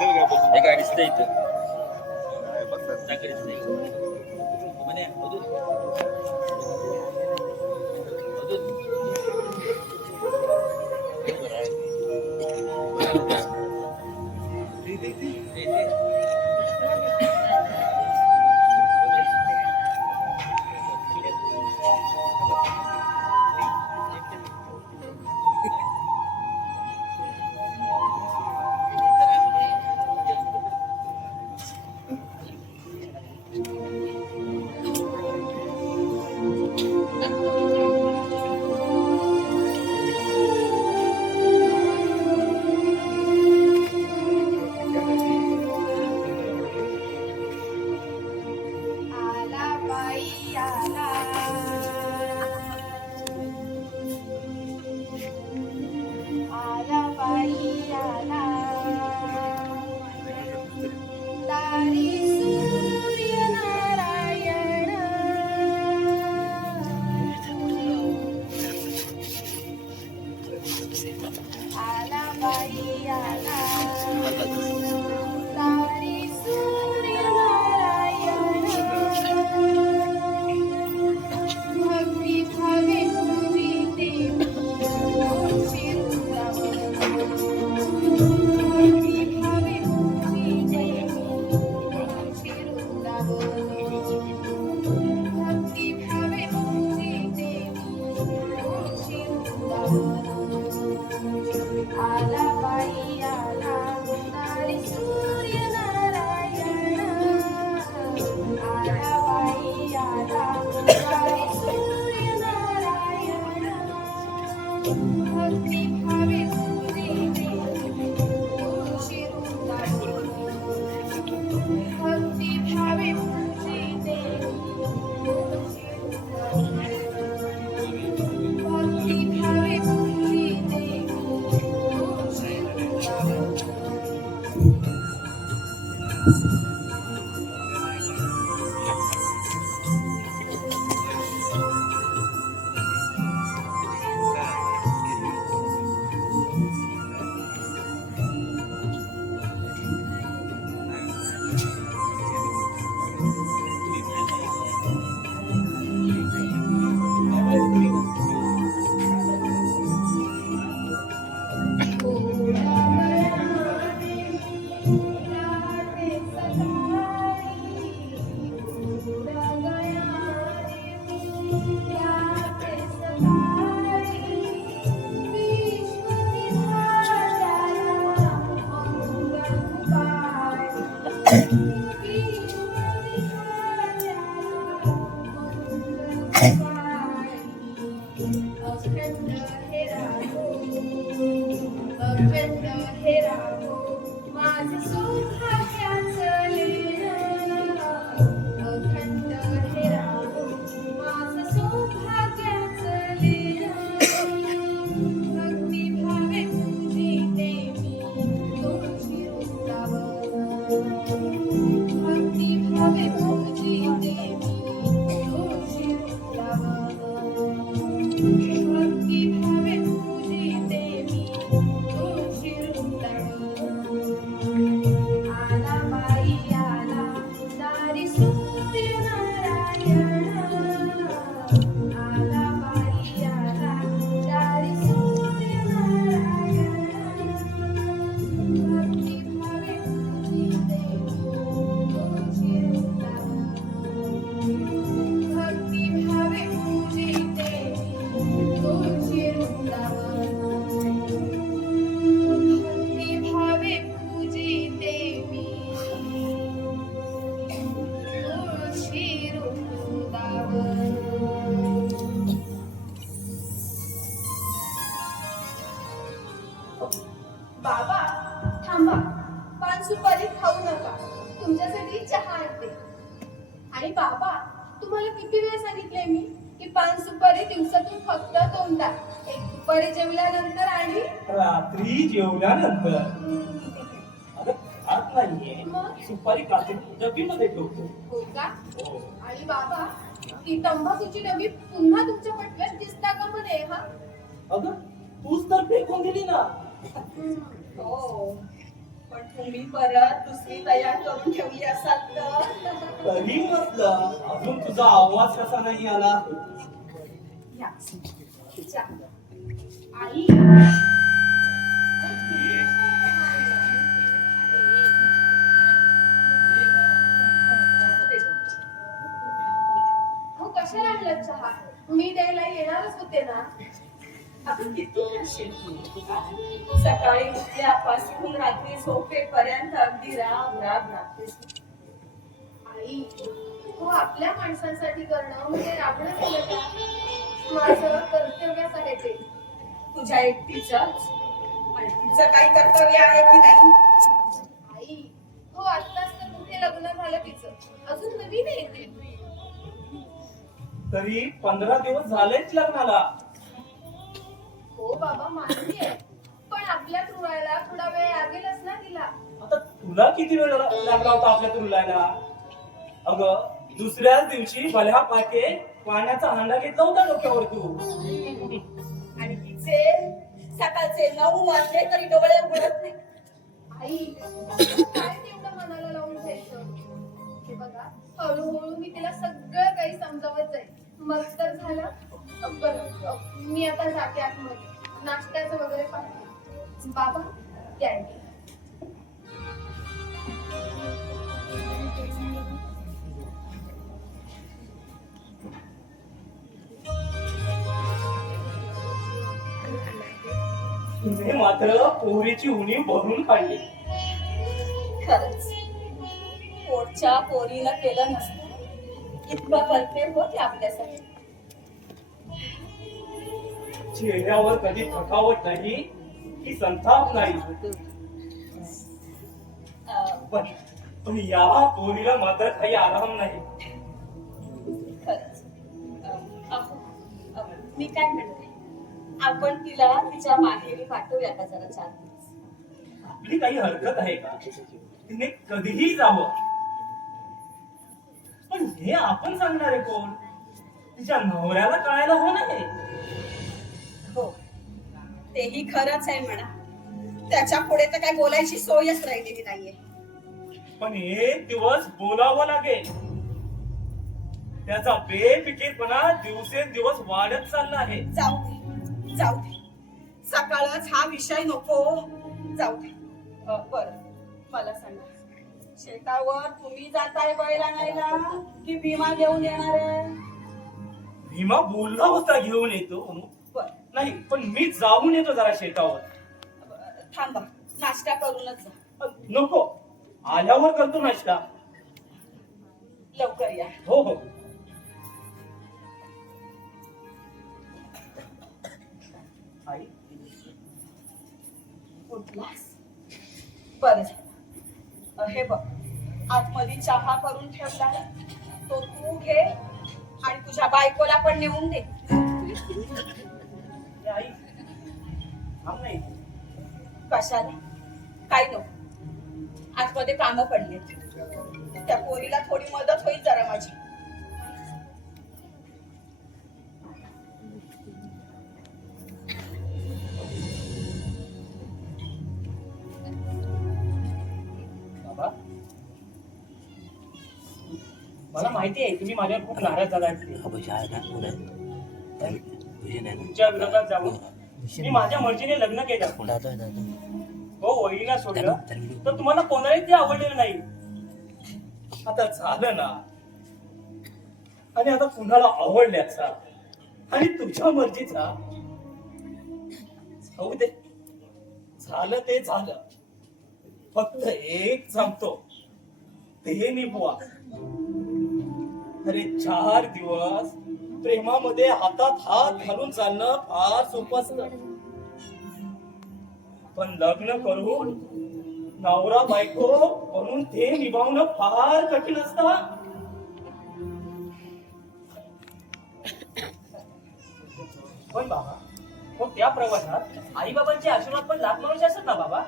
हे काय दिसतंय इथं दिसतंय म्हणे अजून बाबा थांबा, पान सुपारी खाऊ नका, तुमच्यासाठी चहा आणते. आणि बाबा तुम्हाला किती वेळा सांगितलंय मी की पान सुपारी दिवसातून फक्त 2दा, एक दुपारी जेवल्यानंतर आणि रात्री जेवल्यानंतर. अगं खात नाहीये, मग सुपारी काढते डबीमध्ये ठेवतो. हो का? हो. आणि बाबा ती तंबाखूची डबी पुन्हा तुमच्या पटव्यात दिसता का म्हणे? हा अगं तूच तर फेकून दिली ना. हो पण तुम्ही परत दुसरी तयार करून ठेवली असाल तर तरी म्हटलं अजून तुझा आवाज कसा नाही आला. घ्या. चहा. आई अहो कशाला आणलं चहा? मी द्यायला येणारच होते ना. आपण किती असेल सकाळी उठल्यापासून रात्री झोपेपर्यंत अगदी राब राब राबतेस. आई हो आपल्या माणसांसाठी करणं म्हणजे राबणं केलं का? माझं कर्तव्यच आहे ते. तुझ्या एकटीच आणि तिचं काही कर्तव्य आहे की नाही. आई हो आत्ताच तर कुठे लग्न झालं तिचं, अजून नवीन आहे ती. तरी 15 दिवस झालेच लग्नाला. हो बाबा मान्य आहे, पण आपल्या रुळायला थोडा वेळ लागेलच ना तिला. आता तुला किती वेळ लागला होता आपल्या तुलायला. अगं दुसऱ्याच दिवशी भल्या पाके पाण्याचा हांडा घेतला होता डोक्यावर तू. आणि तिचे सकाळचे 9 वाजले तरी डोळे उघडत नाही. आई काय तेवढं मनाला लावून घ्यायचं. हे बघा हळूहळू मी तिला सगळं काही समजावत जाईल, मग तर झालं. बरं मी आता जाते आतमध्ये, नाश्त्याचं वगैरे पाहते. बाबा द्या इथे. तुम्ही मात्र पोरीची उणी भरून काढली. खरंच पोटच्या पोरीनं केलं नसतं इतकं करते होते आपल्यासाठी. चेहऱ्यावर कधी थकावट नाही की संताप नाही. पण पण या पोरीला मात्र काही आराम नाही. खरंच मी काय म्हणते आपण तिला तिच्या माहेरी पाठवूया का जरा 4 दिवस. आपली काही हरकत आहे का? तिने कधीही जावं. पण हे आपण सांगणारे कोण? तिच्या नवऱ्याला कळायला हो नाही. हो तेही खरंच आहे म्हणा. त्याच्या पुढे तर काय बोलायची सोयच राहिलेली नाहीये. पण एक दिवस बोलावं लागेल. त्याचा बेफिकीरपणा दिवसेंदिवस वाढत चालला आहे. जाऊ दे जाऊ दे, सकाळच हा विषय नको. जाऊ दे. बरं मला सांगा, शेतावर तुम्ही जाताय बैल आणायला की भीमा घेऊन येणार आहे. भीमा बोलला होता घेऊन येतो. बरं नाही पण मी जाऊन येतो जरा शेतावर. थांबा नाश्ता करूनच जा. नको आल्यावर करतो नाश्ता. लवकर या. हो हो. आई उठलास बरं झालं. हे बघ आतमध्ये चहा करून ठेवलाय तो तू घे आणि तुझ्या बायकोला पण नेऊन दे. आई थांब नाही. कशाला काही नको, आतमध्ये कामं पडलीत. त्या पोरीला थोडी मदत होईल जरा माझी. बाबा मला माहिती आहे तुम्ही माझ्यावर खूप नाराज झालात. तुमच्या विरोधात जाऊन मी माझ्या मर्जीने लग्न केलं. हो वहिनीला सोडलं तर तुम्हाला कोणालाही ते आवडलेलं नाही. आता झालं ना, आणि आता कुणाला आवडल्याचा आणि तुझ्या मर्जीचा जाऊ दे. झालं ते झालं. फक्त एक सांगतो ते निभवा. अरे 4 दिवस प्रेमामध्ये हातात हात घालून चालणं फार सोपं असतं. पण लग्न करून नवरा बायको म्हणून ते निभावणं फार कठीण असतं. पण बाबा मग त्या प्रवासात आई बाबांचे आशीर्वाद पण लाख माणूस असतात ना बाबा.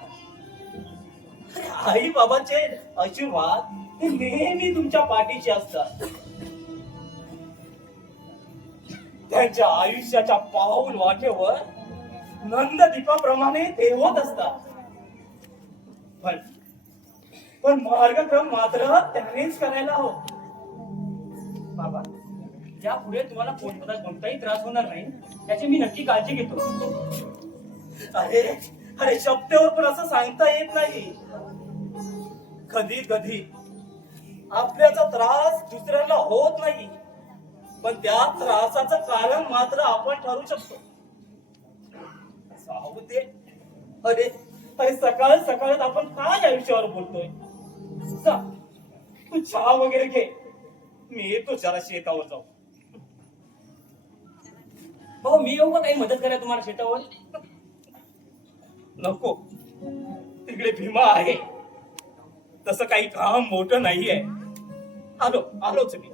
आई बाबांचे आशीर्वाद हे नेहमी तुमच्या पाठीशी असतात. त्यांच्या आयुष्याच्या पाऊल वाटेवर नंद दीपाप्रमाणे ते होत असतात. पण पण मार्गक्रम मात्र त्यानेच करायला हवं. बाबा, यापुढे तुम्हाला कोणताही त्रास होणार नाही याची मी नक्की काळजी घेतो. अरे अरे शब्दावर पण असं सांगता येत नाही. कधी कधी आपल्याचा त्रास दुसऱ्याला होत नाही, पण त्या त्रासाचं कारण मात्र आपण ठरवू शकतो. जाऊ दे. अरे अरे सकाळ सकाळ आपण काय या विषयावर बोलतोय. जा, तू चहा वगैरे घे, मी येतो जरा शेतावर जाऊ. भाऊ, मी येऊ का काही मदत करायला तुम्हाला शेतावर? नको, तिकडे भीमा आहे. तसं काही काम मोठं नाहीये. आलोच मी.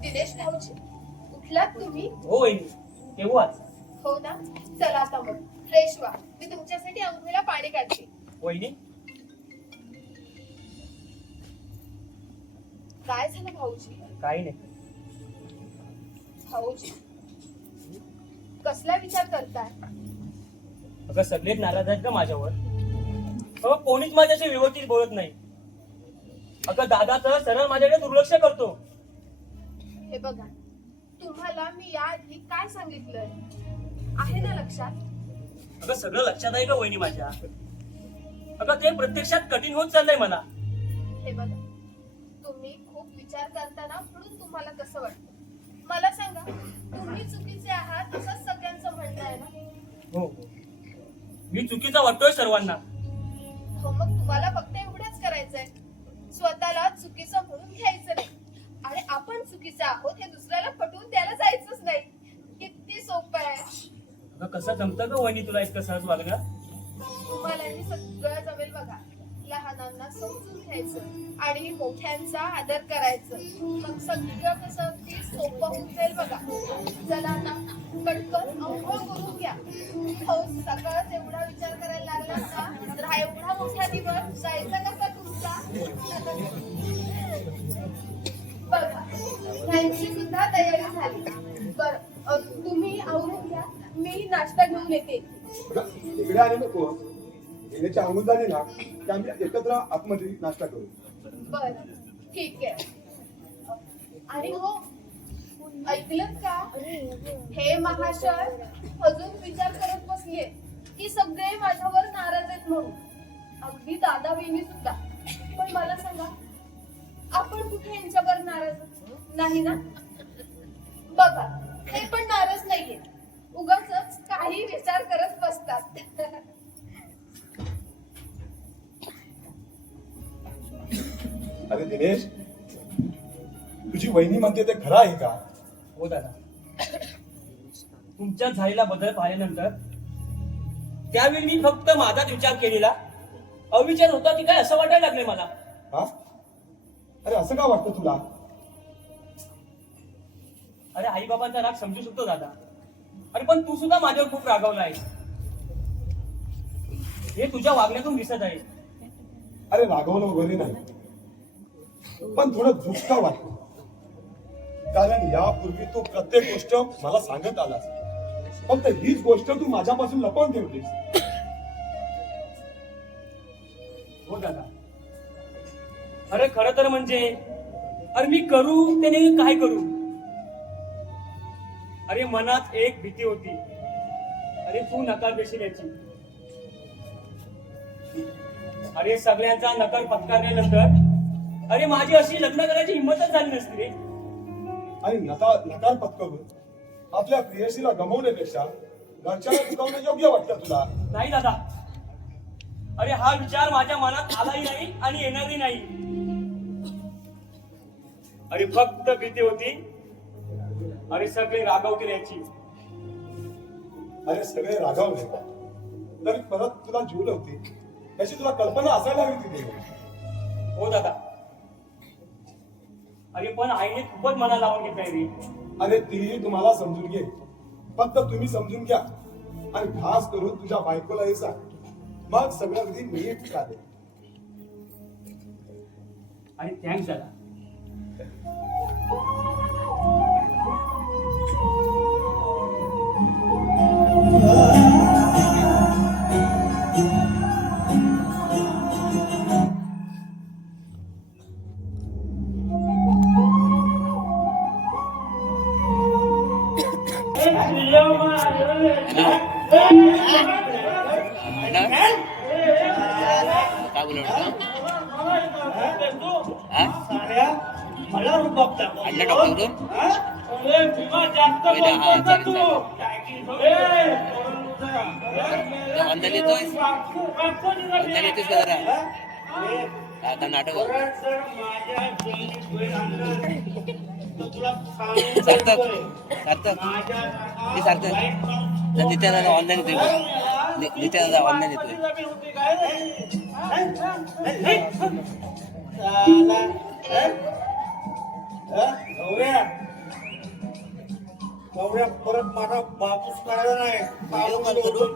दिनेश भाऊजी, उठलात तुम्ही? हो वहिनी, केव्हाच. हो ना, चला आता मग फ्रेश व्हा. मी तुमच्यासाठी अंघोळीला पाणी काढते. वहिनी, काय झालं भाऊजी? काही नाही. भाऊजी, कसला विचार करताय? अगं, सगळेच नाराज आहेत का माझ्यावर? अगं, कोणीच माझ्याशी व्यवस्थित बोलत नाही. अगं, दादा तर सरळ माझ्याकडे दुर्लक्ष करतो. हे बघा, तुम्हाला मी याआधी काय सांगितलंय आहे ना लक्षात? अगं, सगळं लक्षात आहे का वहिनी माझ्या? अगं, ते प्रत्यक्षात कठीण होत चाललंय मला. हे बघा, तुम्ही खूप विचार करताना म्हणून तुम्हाला कसं वाटतं. मला सांगा, तुम्ही चुकीचे आहात असं सगळ्यांचं म्हणणं आहे ना? हो, मी चुकीचा वाटतोय सर्वांना. हो, मग तुम्हाला फक्त एवढंच करायचंय, स्वतःला चुकीचं म्हणून घ्यायचं नाही आणि आपण चुकीचे आहोत हे दुसऱ्याला पटवून द्यायला जायचंच नाही. किती सोपं आहे. अगं, कसं जमतं का वहिनी तुला इतकं सहज वागणं? तुम्हाला हे सगळं जमेल बघा. लहानांना समजून घ्यायचं आणि मोठ्यांचा आदर करायचं, मग सगळं कसं अगदी सोपं होऊन जाईल बघा. चला ना, पटकन अंघोळ करून घ्या. हो, सकाळच एवढा विचार करायला लागला ना, तर हा एवढा मोठा दिवस जायचा कसा तुमचा? बघा, ह्यांची सुद्धा तयारी झाली. बरं, तुम्ही आवरून घ्या, मी नाश्ता घेऊन येते. इकडे आले नको. येण्याची अंगून झाली ना की आम्ही एकत्र आतमध्ये नाश्ता करू. बर, ठीक आहे. आणि हो, ऐकलं का? हे महाशय अजून विचार करत बसले की सगळे माझ्यावर नाराज आहेत म्हणून, अगदी दादा बहिणी सुद्धा. पण मला सांगा, आपण कुठे यांच्यावर नाराज नाही ना? बघा, हे पण नाराज नाहीये, उगाच काही विचार करत बसतात. अरे दिनेश, तुझी वहिनी म्हणते ते खरं आहे का? हो दादा, तुमच्यात झालेला बदल पाहिल्यानंतर त्यावेळी मी फक्त माझाच विचार केलेला अविचार होता की काय असं वाटायला लागले मला. हा? अरे असं का वाटतं तुला? अरे, आई बाबांचा राग समजू शकतो दादा, अरे पण तू सुद्धा माझ्यावर खूप रागावला आहे. हे तुझ्या वागण्यातून दिसत आहे. अरे रागवलं वगैरे नाही, पण थोडं दुष्का वाटतं. कारण यापूर्वी तू प्रत्येक गोष्ट मला सांगत आलास, फक्त हीच गोष्ट तू माझ्यापासून लपवून ठेवलीस. हो दादा, अरे खरं तर म्हणजे अरे मी करू त्याने काय करू. अरे मनात एक भीती होती, अरे तू नकार देशील याची. अरे सगळ्यांचा नकार पत्करल्यानंतर अरे माझी अशी लग्न करायची हिंमतच झाली नसती रे. आणि नकार पत्करून आपल्या प्रेयसीला गमावण्यापेक्षा घरच्याला चुकवणं योग्य वाटतं तुला? नाही दादा, अरे हा विचार माझ्या मनात आलाही नाही आणि येणारही नाही. अरे फक्त भीती होती, अरे सगळे रागावतील याची. अरे सगळे रागावले तरी परत तुला जीव लावते याची तुला कल्पना असायला हवी तिथे. हो दादा. अरे पण आईने खूपच मनाला लावून घेतलंय रे. अरे तीही तुम्हाला समजून घे, फक्त तुम्ही समजून घ्या आणि खास करून तुझ्या बायकोलाही सांग, मग सगळं अगदी नीट चालेल. आणि थँक्स दादा. काय बोलवलं मला रुबाब दाखव. अण्णा डॉक्टर अंजली येतोय अंजली येतोयस का जरा आता नाटक सार्थक सार्थक ते सार्थक नित्या दादा ऑनलाईन येतोय नित्या दादा ऑनलाईन येतोय परत माझा बापूस करायला नाही. व्हिडिओ कॉल करू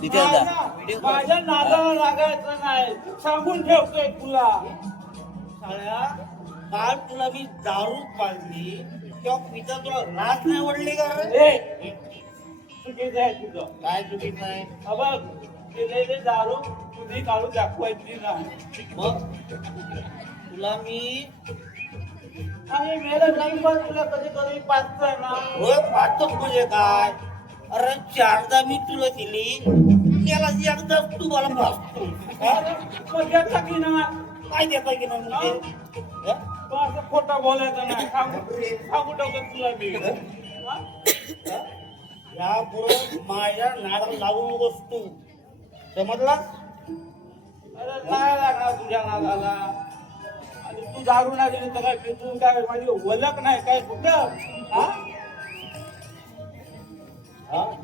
नित्या दादा व्हिडिओ कॉल माझ्या नादाला लागायचं नाही सांगून ठेवतोय तुला. साळ्या, काल तुला मी दारू पाजली तेव्हा पिता तुला रात नाही ओढली का रे? चुकीचं आहे तुझं. काय चुकीचं नाही? बघ केलेले दारू तुझी काढून दाखवायची नाही. मग तुला मी आणि मेला नाही बघ तुला कधी कधी पाचतोय ना. होय पाचतो म्हणजे काय? अरे चारदा मी तुला दिली त्याला एकदा तू मला पाचतो. मग देता की ना? काय देता की ना म्हणजे? तो असं खोटा बोलायचं नाही. सांगू टाकत तुला मी. यापुढे माझ्या नादाला लागू नकोस तू. समजला? अरे नाही लागणार तुझ्या नादाला. आणि तू दारू नाही दिली तर काय तू काय माझी ओळख नाही काय कुठं? हा?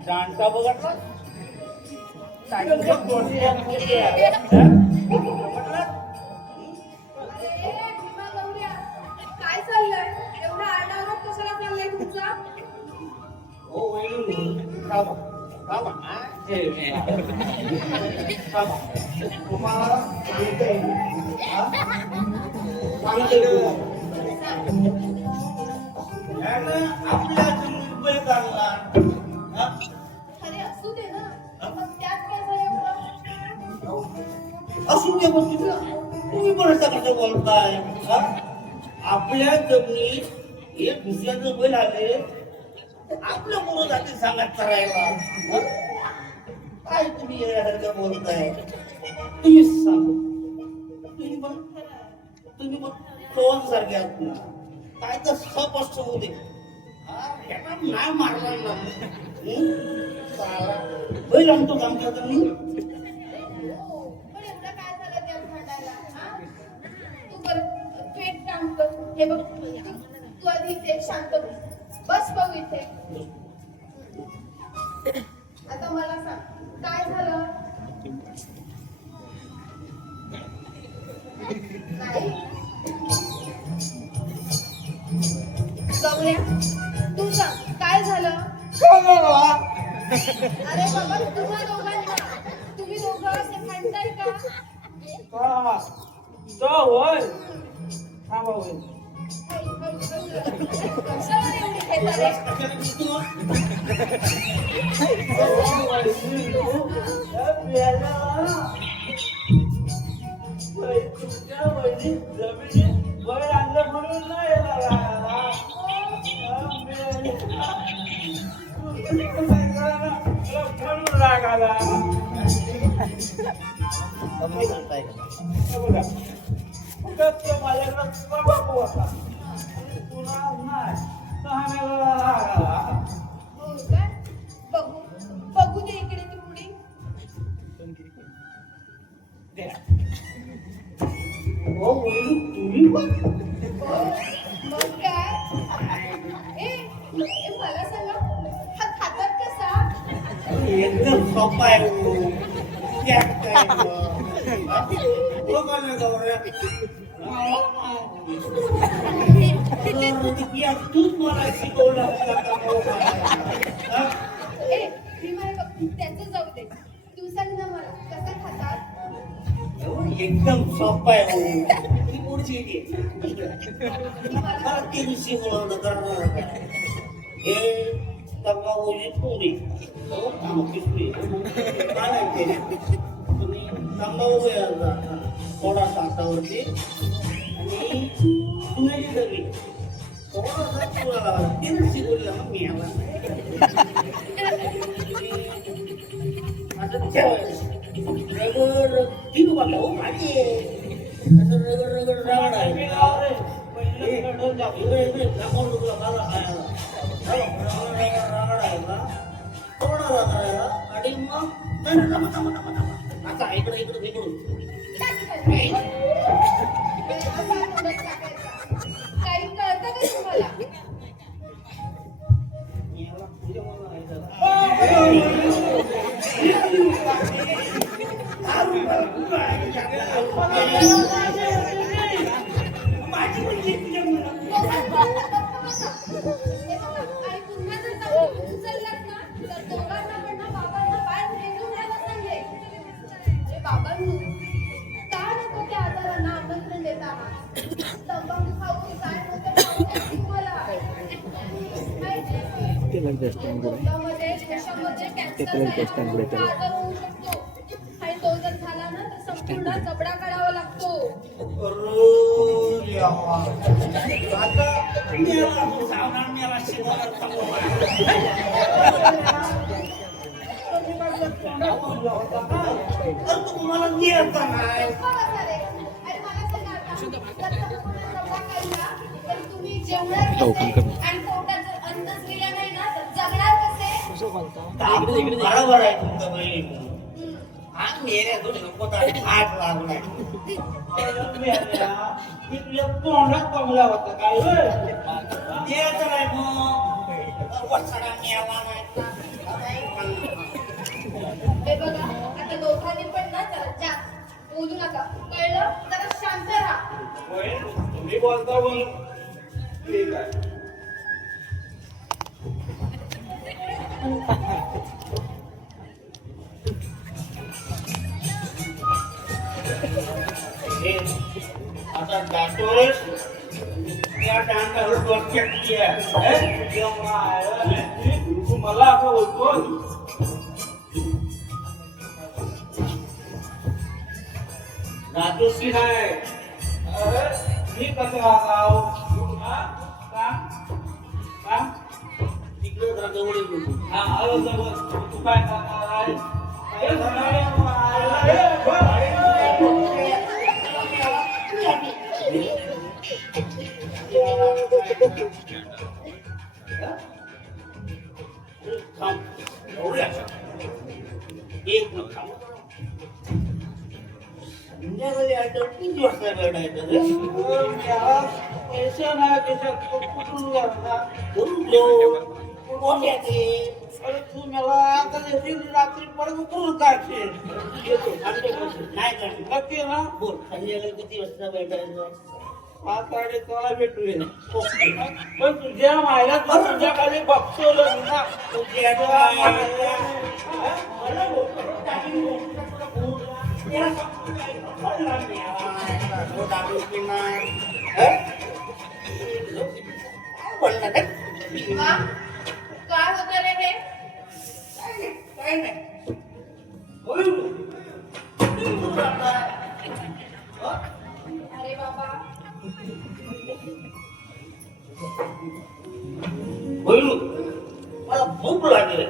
जाणता बघितला? अरे भीमा गौऱ्या, काय चाललंय? एवढा आरडाओरड कशाला चाललाय तुमचा? हो वहिनी थांबा थांबा थांबा तुम्हाला सांगते आपल्या मुंबई चालला. अरे असू दे ना, मग त्यात काय झालं एवढं? असून दे मग तुला तुम्ही पण असं कसं बोलताय? आपल्या जमिनीत एक दुसऱ्याचं बैल आले आपल्या मुलं जाती सांगत करायला. काय तुम्ही यासारखं बोलताय? तुम्ही सांग तुम्ही पण टोन सारखे आहात ना. काय तर स्पष्ट होऊ दे. नाही मारला ना बैल आणतो काम करता मी. पण एवढं काय झालं त्यात भांडायला? हा? तू एक काम कर, हे बघ तू आधी इथे शांत बस पाहू इथे. आता मला सांग काय झालं? नाही गौऱ्या, तू सांग काय झालं? अरे बाबा तुम्ही दोघं असे म्हणताय का? होय थांबा होय कशावर एवढी खेळता बघू बघू दे इकडे ती पुढे. मग काय? ए मला सांगा हा खातात कसा? एकदम सोपा आहे हो. त्यात काय मग? बघा ना गौऱ्या. तूच मला शिकवलं असतं का मोबाईल? ए भीमा बघ त्याचं जाऊ दे तू सांग ना मला कसं खातात एकदम सोपं आहे हो. ही पुढची मला ते शिकवलं करणार काय हे तंबाखूची पुरी पिशवी बांधायचे तुम्ही तंबाखू घ्यायचा थोडासा हातावरती आणि चुन्याची डबी थोडासा चुना लावायचा तिने शिकवलं मग मी याला असं ठेवायचं रगड ठीक बघा हो भाजी असं रगड रगड रगड आहे दाखवून तुला मला खायला थोडा करायला आणि मग आता इकडे इकडे इकडून काही कळतं का तुम्हाला आणि पुन्हा जर जाऊन उचललात ना तर दोघांना पण ना बाबांना बाहेर फेकून द्यायला सांगेल अरे बाबांनो का नको त्या आजारांना आमंत्रण देत आहात तंबाखू खाऊन काय होतं माहिती तुम्हाला पोटामध्ये, घशामध्ये कॅन्सर आजार होऊ शकतो आणि तो जर झाला ना तर संपूर्ण जबडा काढावा लागतो तुम्हाला येत नाही आणि मला सांगा आता, जर तुम्हाला जबडा काढला तर तुम्ही जेवणार कसे? आणि पोटात जर अन्नच गेलं नाही ना तर जगणार कसे बरोबर आहे तुमचं बहीण आज मेरे दोन पोटात हात लागलाय तुझ्या तोंडात कमला होता काय द्यायचं नाही मग वसडा मिळाला नाही हे बघा आता दोघांनी पण ना जरा जास्त बोलू नका कळलं जरा शांत राहा तुम्ही बोलता बोल ठीक आहे आता जातोय त्या डांगावर डोक्यात तू मला असं बोलतो जातोस की नाही अरे मी कसं राहतो का तिकडे जागेवर येतो हा आलो जवळ तू काय करणार आहे एक संध्याकाळी आयटम किती वाजता भेटायचं रे पैसे नाही त्याच्यात कुठून करणार करून घेऊ मोठ्याचे अरे तू मला आता रात्री परत करून काढशील येतो आमच्या पैसे नाही काढणार नक्की ना बोल संध्याकाळी किती वाजता भेटायचं 5:30 भेटूया पण तुझ्या मायला तुझ्या खाली बघतो ना तुझ्या हा? काय होतं रे हे काय नाही अरे बाबा बोलू मला भूक लागली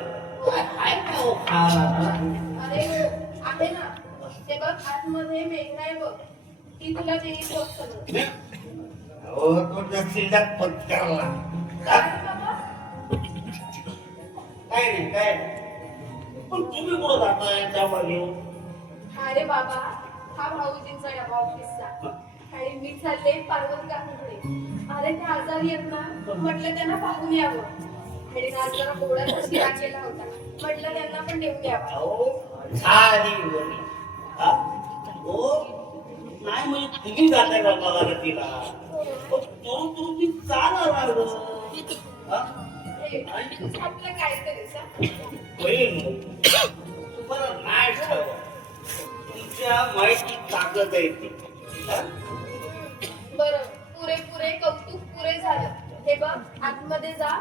काय खाऊ खायला अरे आहे ना ते बघ आतमध्ये मेघना आहे बघ ती तुला देईल बघ सगळं हो तुझ्या शिल्लक पत्करला काय बाबा काय नाही काय पण तुम्ही कुठं जाताय डबा घेऊन अरे बाबा हा भाऊजींचा डबा ऑफिसचा आणि मी चालले पार्वती काकूकडे अरे ते आजारी आहेत ना म्हटलं त्यांना पाहून यावं आणि आज जरा गोडाचा शिरा केला होता म्हटलं त्यांना पण देऊन द्यावा. अहो झाली वडी. हा? हो नाही म्हणजे तुम्ही जाताय का बघायला तिला तू ती चालायला लागलं. हा? हे, आपलं काहीतरी बहीण तुम्हाला नाही ठेव तुमच्या माहिती ताकद आहे ती. हा? बरं, पुरे कौतुक पुरे झालं. हे बघ, आतमध्ये जा,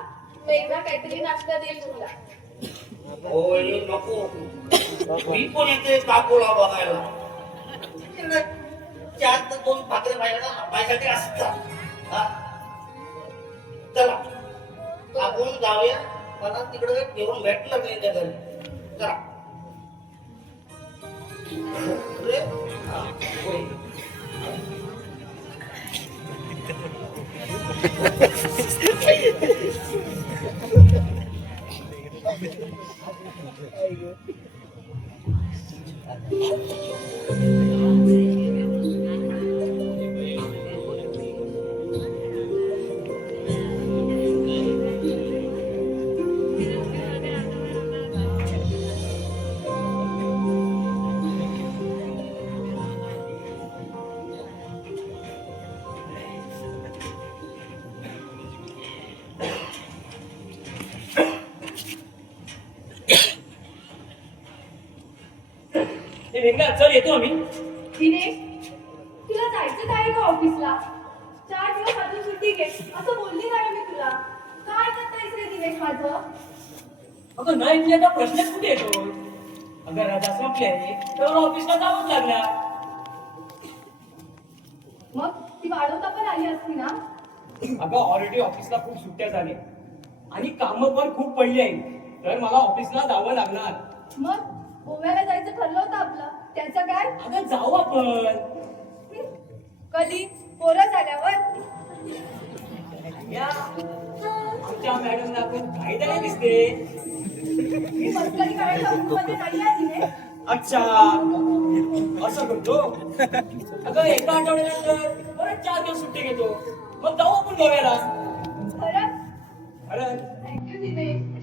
मेघना काहीतरी नाश्ता देईल तुला. होय नको मी पण येते काकूला बघायला. चार तर 2 भाकरी पाहिजे असतात. हा? चला आपण जाऊया. मला तिकडे जेवण भेटलं नाही त्या घरी. चला अरे, हा, होय. हे वेगळा चल येतो आम्ही. दिनेश, तुला जायचं आहे का ऑफिसला? 4 दिवस अजून सुट्टी घे असं बोलली काय मी तुला? काय करतायस रे दिनेश माझं? अगं नाही ऐकल्याचा प्रश्नच कुठे येतो. अगं रजा संपले तर ऑफिसला जावंच लागला. मग ती वाढवता पण आली असती ना? अगं ऑलरेडी ऑफिसला खूप सुट्ट्या झाल्या आणि कामं पण खूप पडली आहेत तर मला ऑफिसला जावं लागणार. मग गोव्याला जायचं ठरलं होतं आपलं, त्याचं काय? अगं जाऊ आपण. कधी? पोरं झाल्यावर? या आमच्या मॅडमला आपण काही नाही दिसते. मी मस्करी करायला मध्ये नाही आहे दिनेश. अच्छा असं करतो. अगं एका आठवड्यानंतर परत 4 दिवस सुट्टी घेतो मग जाऊ आपण गोव्याला. खरंच? अरे थँक्यू दिनेश.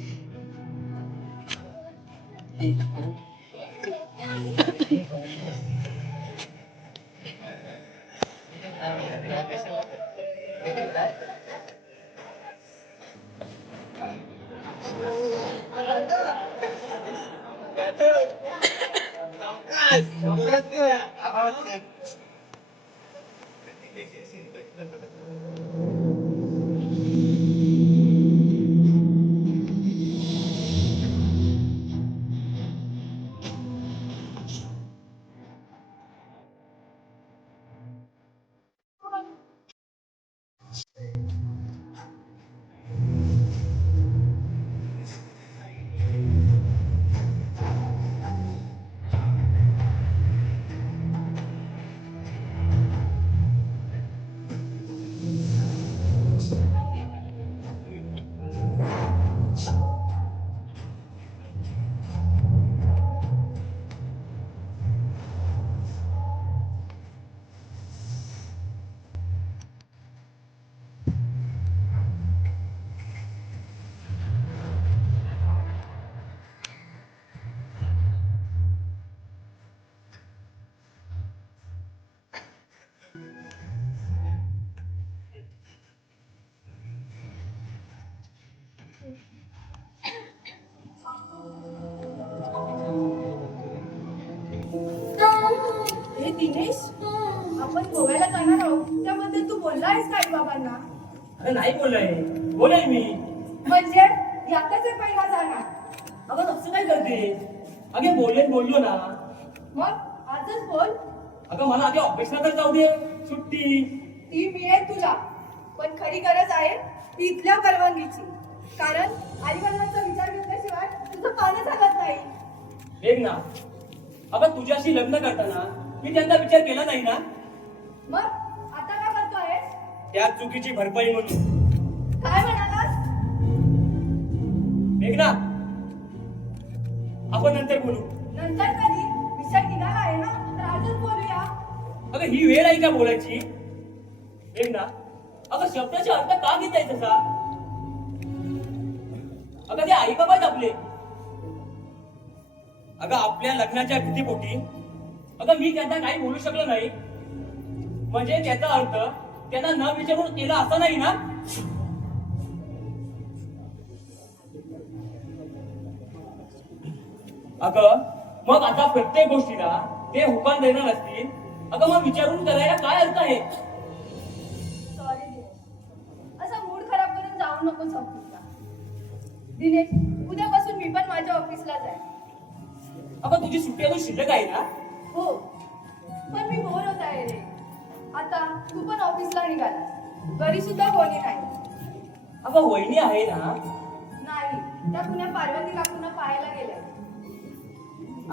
हे दिनेश, आपण गोव्याला जाणार आहोत त्याबद्दल तू बोलला आहेस का आई बाबांना? अरे नाही बोललोय. बोलेल मी. म्हणजे यातच आहे पहिला जाणार. अगं असं काय करते. अगे बोललो ना. मग आजच बोल. अगं मला आधी ऑफिसला तर जाऊ दे. सुट्टी ती मिळेल तुला, पण खरी गरज आहे ती इथल्या परवानगीची. कारण आई वडिलांचा विचार घेतल्याशिवाय तुझं पानच हलत नाही. एक ना. अगं तुझ्याशी लग्न करताना मी त्यांचा विचार केला नाही ना. मग आता काय करतोयस? त्या चुकीची भरपाई म्हणून. काय म्हणालास? मेघना आपण नंतर बोलू. नंतर कधी? विषय निघाला आहे ना, तर आजच बोलूया. अगं ही वेळ आहे का बोलायची. मेघना अगं शब्दाचा अर्थ का घेताय तसा. अगं ते आई बाबाच आपले. अगं आपल्या लग्नाच्या भीतीपोटी अगं मी त्यांना काही बोलू शकलो नाही म्हणजे त्याचा अर्थ त्यांना न विचारून केला असा नाही ना. अगं मग आता प्रत्येक गोष्टीला ते हुकाम देणार असतील अगं मग विचारून करायला काय अर्थ आहे. सॉरी दिनेश, असा मूड खराब करून जाऊ नकोस ऑफिसला. दिनेश, उद्यापासून मी पण माझ्या ऑफिसला जाईन. अगं तुझी सुट्टी अजून शिल्लक आहे ना. हो, पण मी बोर होत आहे रे. आता तू पण ऑफिसला निघाला, घरी सुद्धा कोणी नाही. अगं वहिनी आहे ना. नाही, त्या पुण्या पार्वती काकूंना पाहायला गेल्या.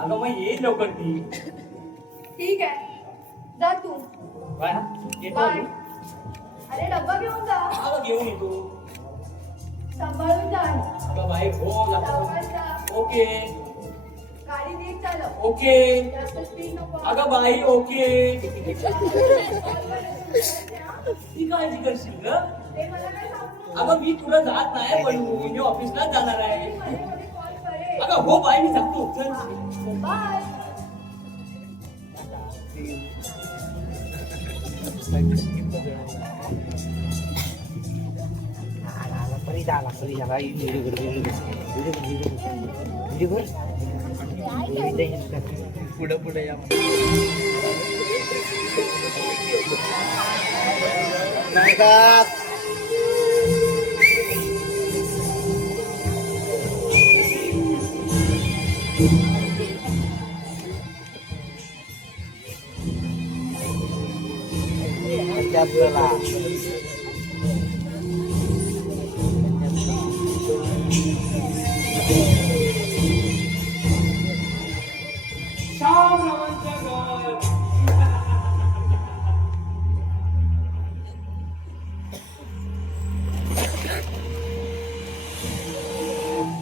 अगं मग येईल लवकर ती. ठीक आहे, जा तू. बाय, येतो बाय. मी. अरे डब्बा घेऊन जा. अगं घेऊन येतो. सांभाळून जा. अगं बाय हो जातो. सावकाश जा. ओके गाडी नीट चालव. ओके. जास्त स्पीड नको. अगं बाई ओके. ते ती काळजी करशील ग. मला काय सांगू. अगं मी तुला जात नाही पण मी ऑफिसलाच जाणार आहे. मध्ये कॉल करेल. अगं हो बाय मी जातो. चल. बाय. पुढे पुढे या नाही का. आपल्याला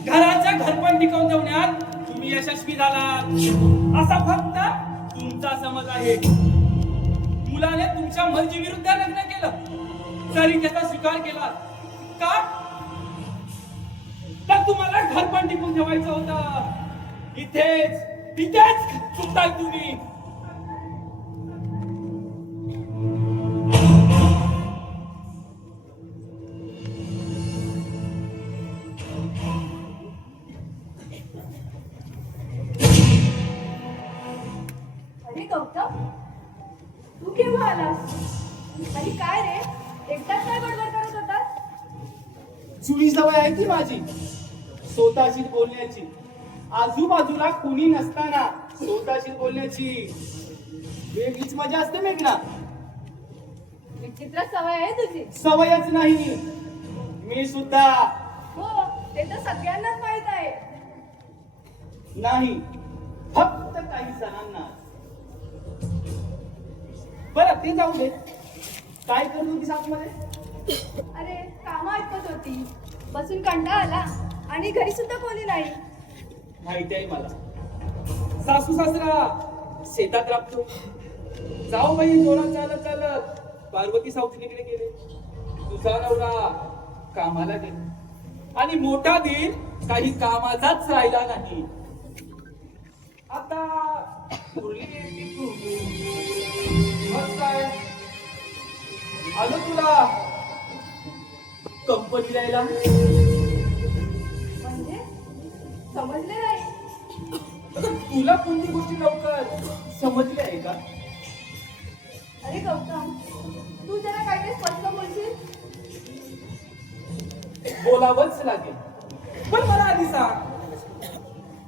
घराच्या घरपण टिकवून ठेवण्यात तुम्ही यशस्वी झालात असा फक्त तुमचा समज आहे. मुलाने तुमच्या मर्जी विरुद्ध लग्न केलं तरी त्याचा स्वीकार केला का. तर तुम्हाला घरपण टिकून ठेवायचं होतं. इथेच चुकताय तुम्ही. अरे गौतम, तू केव्हा आलास? आणि काय रे, एकटाच काय बडबड करत होतास? जुनी सवय आहे ती माझी स्वतःशी बोलण्याची. आजूबाजूला कुणी नसताना स्वतःशी बोलण्याची वेगळीच मजा असते मेघना. विचित्र सवय आहे तुझी. सवयच नाही, मी सुद्धा हो, ते तर सगळ्यांनाच माहित आहे. नाही, फक्त काही जणांना. बरं ते जाऊ दे, काय करत होतीस आतमध्ये? अरे कामं ऐकत होती, बसून कंटाळा आला आणि घरी सुद्धा कोणी नाही. माहिती आहे मला. सासू सासरा शेतात राबतो, जाऊ बाई जोरात चालत चालत पार्वती सावतीकडे गेले. तुझा नवरा कामाला गेला आणि मोठा दीर काही कामाचाच राहिला नाही. आता उरली एकटी तू. मग काय, आलो तुला कंपनी द्यायला. म्हणजे समजले नाही. आता तुला कोणती गोष्टी लवकर समजली आहे का? अरे गौतम, तू जरा काय ते स्पष्ट बोलशील? बोलावंच लागेल, पण मला आधी सांग,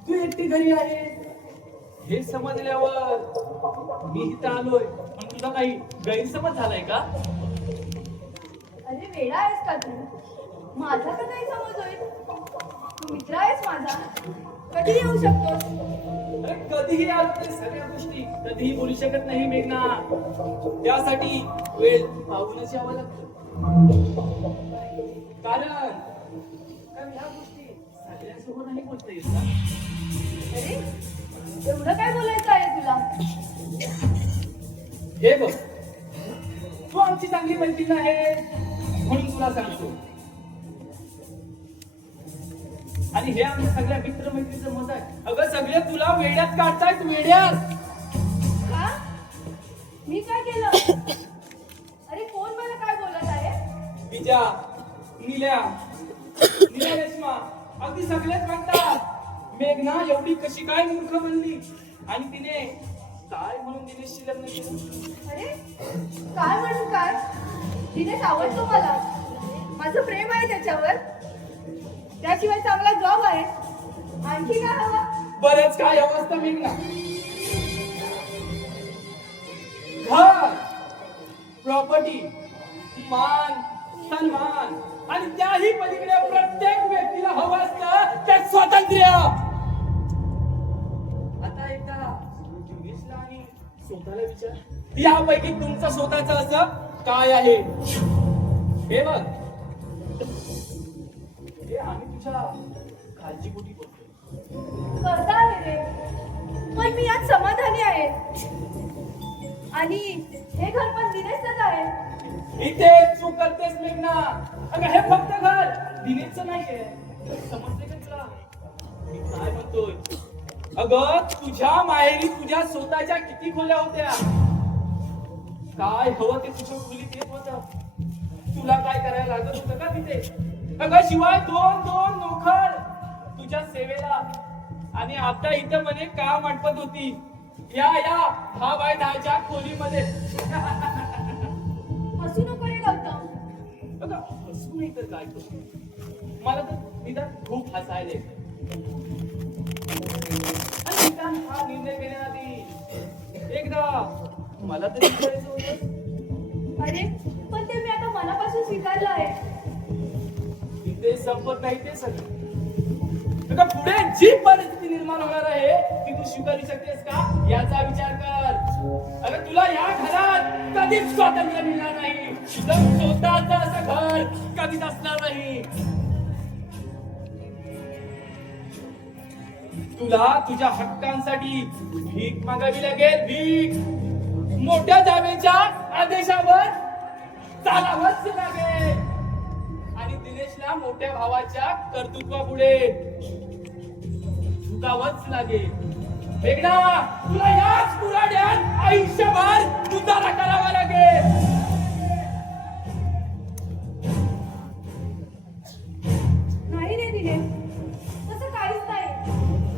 तू एकटी घरी आहे हे समजल्यावर मी इथं आलोय पण तुला काही गैरसमज झालाय का? अरे वेडा आहेस का तू? माझा का नाही समज होईल? तू मित्र आहेस माझा, कधी येऊ शकतोस. अरे कधीही आलो तरी सगळ्या गोष्टी कधीही बोलू शकत नाही मेघना. त्यासाठी वेळ पाहूनच यावं लागतं. कारण या गोष्टी सगळ्यांसमोर नाही बोलता येत ना. अरे एवढं काय बोलायचं आहे तुला? हे बघ, तू आमची चांगली मैत्रीण आहे म्हणून तुला सांगतो. आणि हे आमच्या सगळ्या मित्रमैत्रीचं मत आहे. अगं सगळे तुला वेड्यात काढतायत, वेड्यात. का मी काय केलं? अरे कोण मला काय बोलत आहे? विजा, नील्या, रेश्मा, अगदी सगळेच म्हणतात मेघना एवढी कशी काय मूर्ख बनली आणि तिने काय म्हणून दिनेशशी लग्न केलं. अरे काय म्हणून काय? दिनेश आवडतो मला, माझं प्रेम आहे त्याच्यावर, त्याशिवाय चांगला जॉब आहे, आणखी काय हवं? बरंच काय अवस्था मेघना. घर, प्रॉपर्टी, मान, सन्मान आणि त्याही पलीकडे प्रत्येक व्यक्तीला हवं असतं ते स्वातंत्र्य. आता एकदा दिनेशला आणि स्वतःला विचार, यापैकी तुमचं स्वतःचं असं काय आहे? हे बघ, हे आम्ही तुझ्या काळजीपोटी बोलतो. करता आले रे, पण मी आज समाधानी आहे आणि हे घर पण दिनेशच आहे. इथे चूक करतेस मेघना. अगं हे फक्त घर दिनेशचं नाहीये, समजले का तुला मी काय म्हणतोय? अगं तुझ्या माहेरी तुझ्या स्वतःच्या किती खोल्या होत्या, काय हवं ते तुझ्या खोलीत येत होतं. तुला काय करायला लागत होतं का तिथे? अगं शिवाय दोन दोन नोकर तुझ्या सेवेला, आणि आता इथं म्हणे काम आटपत होती. या या हा बाय दहाच्या खोलीमध्ये. हसू नको रे गौतम. अगं हसू नाही तर काय करू? मला तर निदान खूप हसायला येतं. आणि निदान हा निर्णय घेण्याआधी एकदा मला तरी विचारायचं होतं. अरे पण ते मी आता मनापासून स्वीकारलं आहे. तिथे संपत नाही ते सगळं. अगं पुढे जी परिस्थिती निर्माण होणार आहे ती तू स्वीकारू शकतेस का याचा विचार कर. अगं तुला या घरात कधीच स्वातंत्र्य मिळणार नाही. तुझं स्वतःचं असं घर कधीच असणार नाही. तुला तुझ्या हक्कांसाठी भीक मागावी लागेल. भीक मोठ्या जावेच्या आदेशावर चालावंच लागेल आणि दिनेशला मोठ्या भावाच्या कर्तृत्वापुढे झुकावंच लागेल. मेघना तुला याच कुऱ्हाड्यात आयुष्यभर उतारा करावा लागेल. नाही रे दिनेश, तसं काहीच नाही.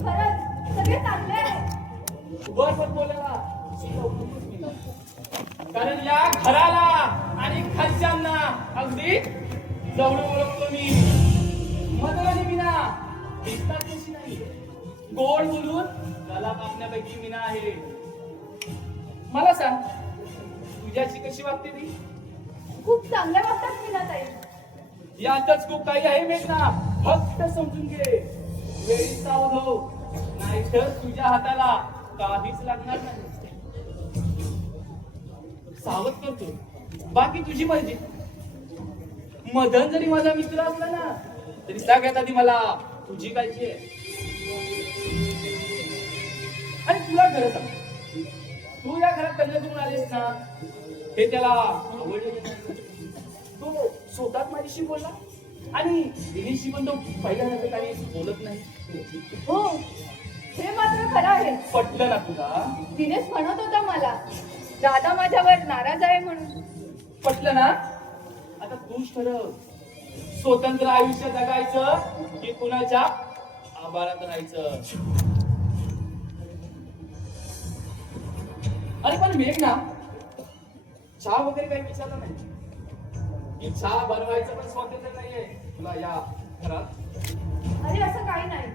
खरंच सगळे चांगले आहे. वर बोलायला कारण या घराला आणि खालच्यांना अगदी जवळ ओळखतो मी. मधुरानी मीना दिसतात कशी नाही, गोड बोलून गला कापण्यापैकी मीना आहे. मला सांग तुझ्याशी कशी वागते ती? खूप चांगल्या वाटतात मीनाताई. यातच खूप काही आहे मेघना, फक्त समजून घे. वेळी सावध हो, नाहीतर तुझ्या हाताला काहीच लागणार नाही. सावध करतो, बाकी तुझी मर्जी. मदन जरी माझा मित्र असला ना तरी सगळ्यात आधी मला तुझी काळजी आहे. आणि तुला खरं सांग, तू या घरात कन्यातून आलीस ना हे त्याला आवडलं. तो स्वतःच माझ्याशी बोलला आणि दिनेशशी पण तो पहिल्यासारखं काही बोलत नाही. हो हे मात्र खरं आहे. पटलं ना तुला? दिनेश म्हणत होता मला दादा माझ्यावर नाराज आहे म्हणून. पटलं ना? आता तूच ठरव, स्वतंत्र आयुष्य जगायचं की कुणाच्या आभारात राहायचं. अरे पण मेघ ना, चहा वगैरे काही विचारलं नाही की चहा बनवायचं पण स्वातंत्र्य नाहीये तुला या घरात? अरे असं काही नाही,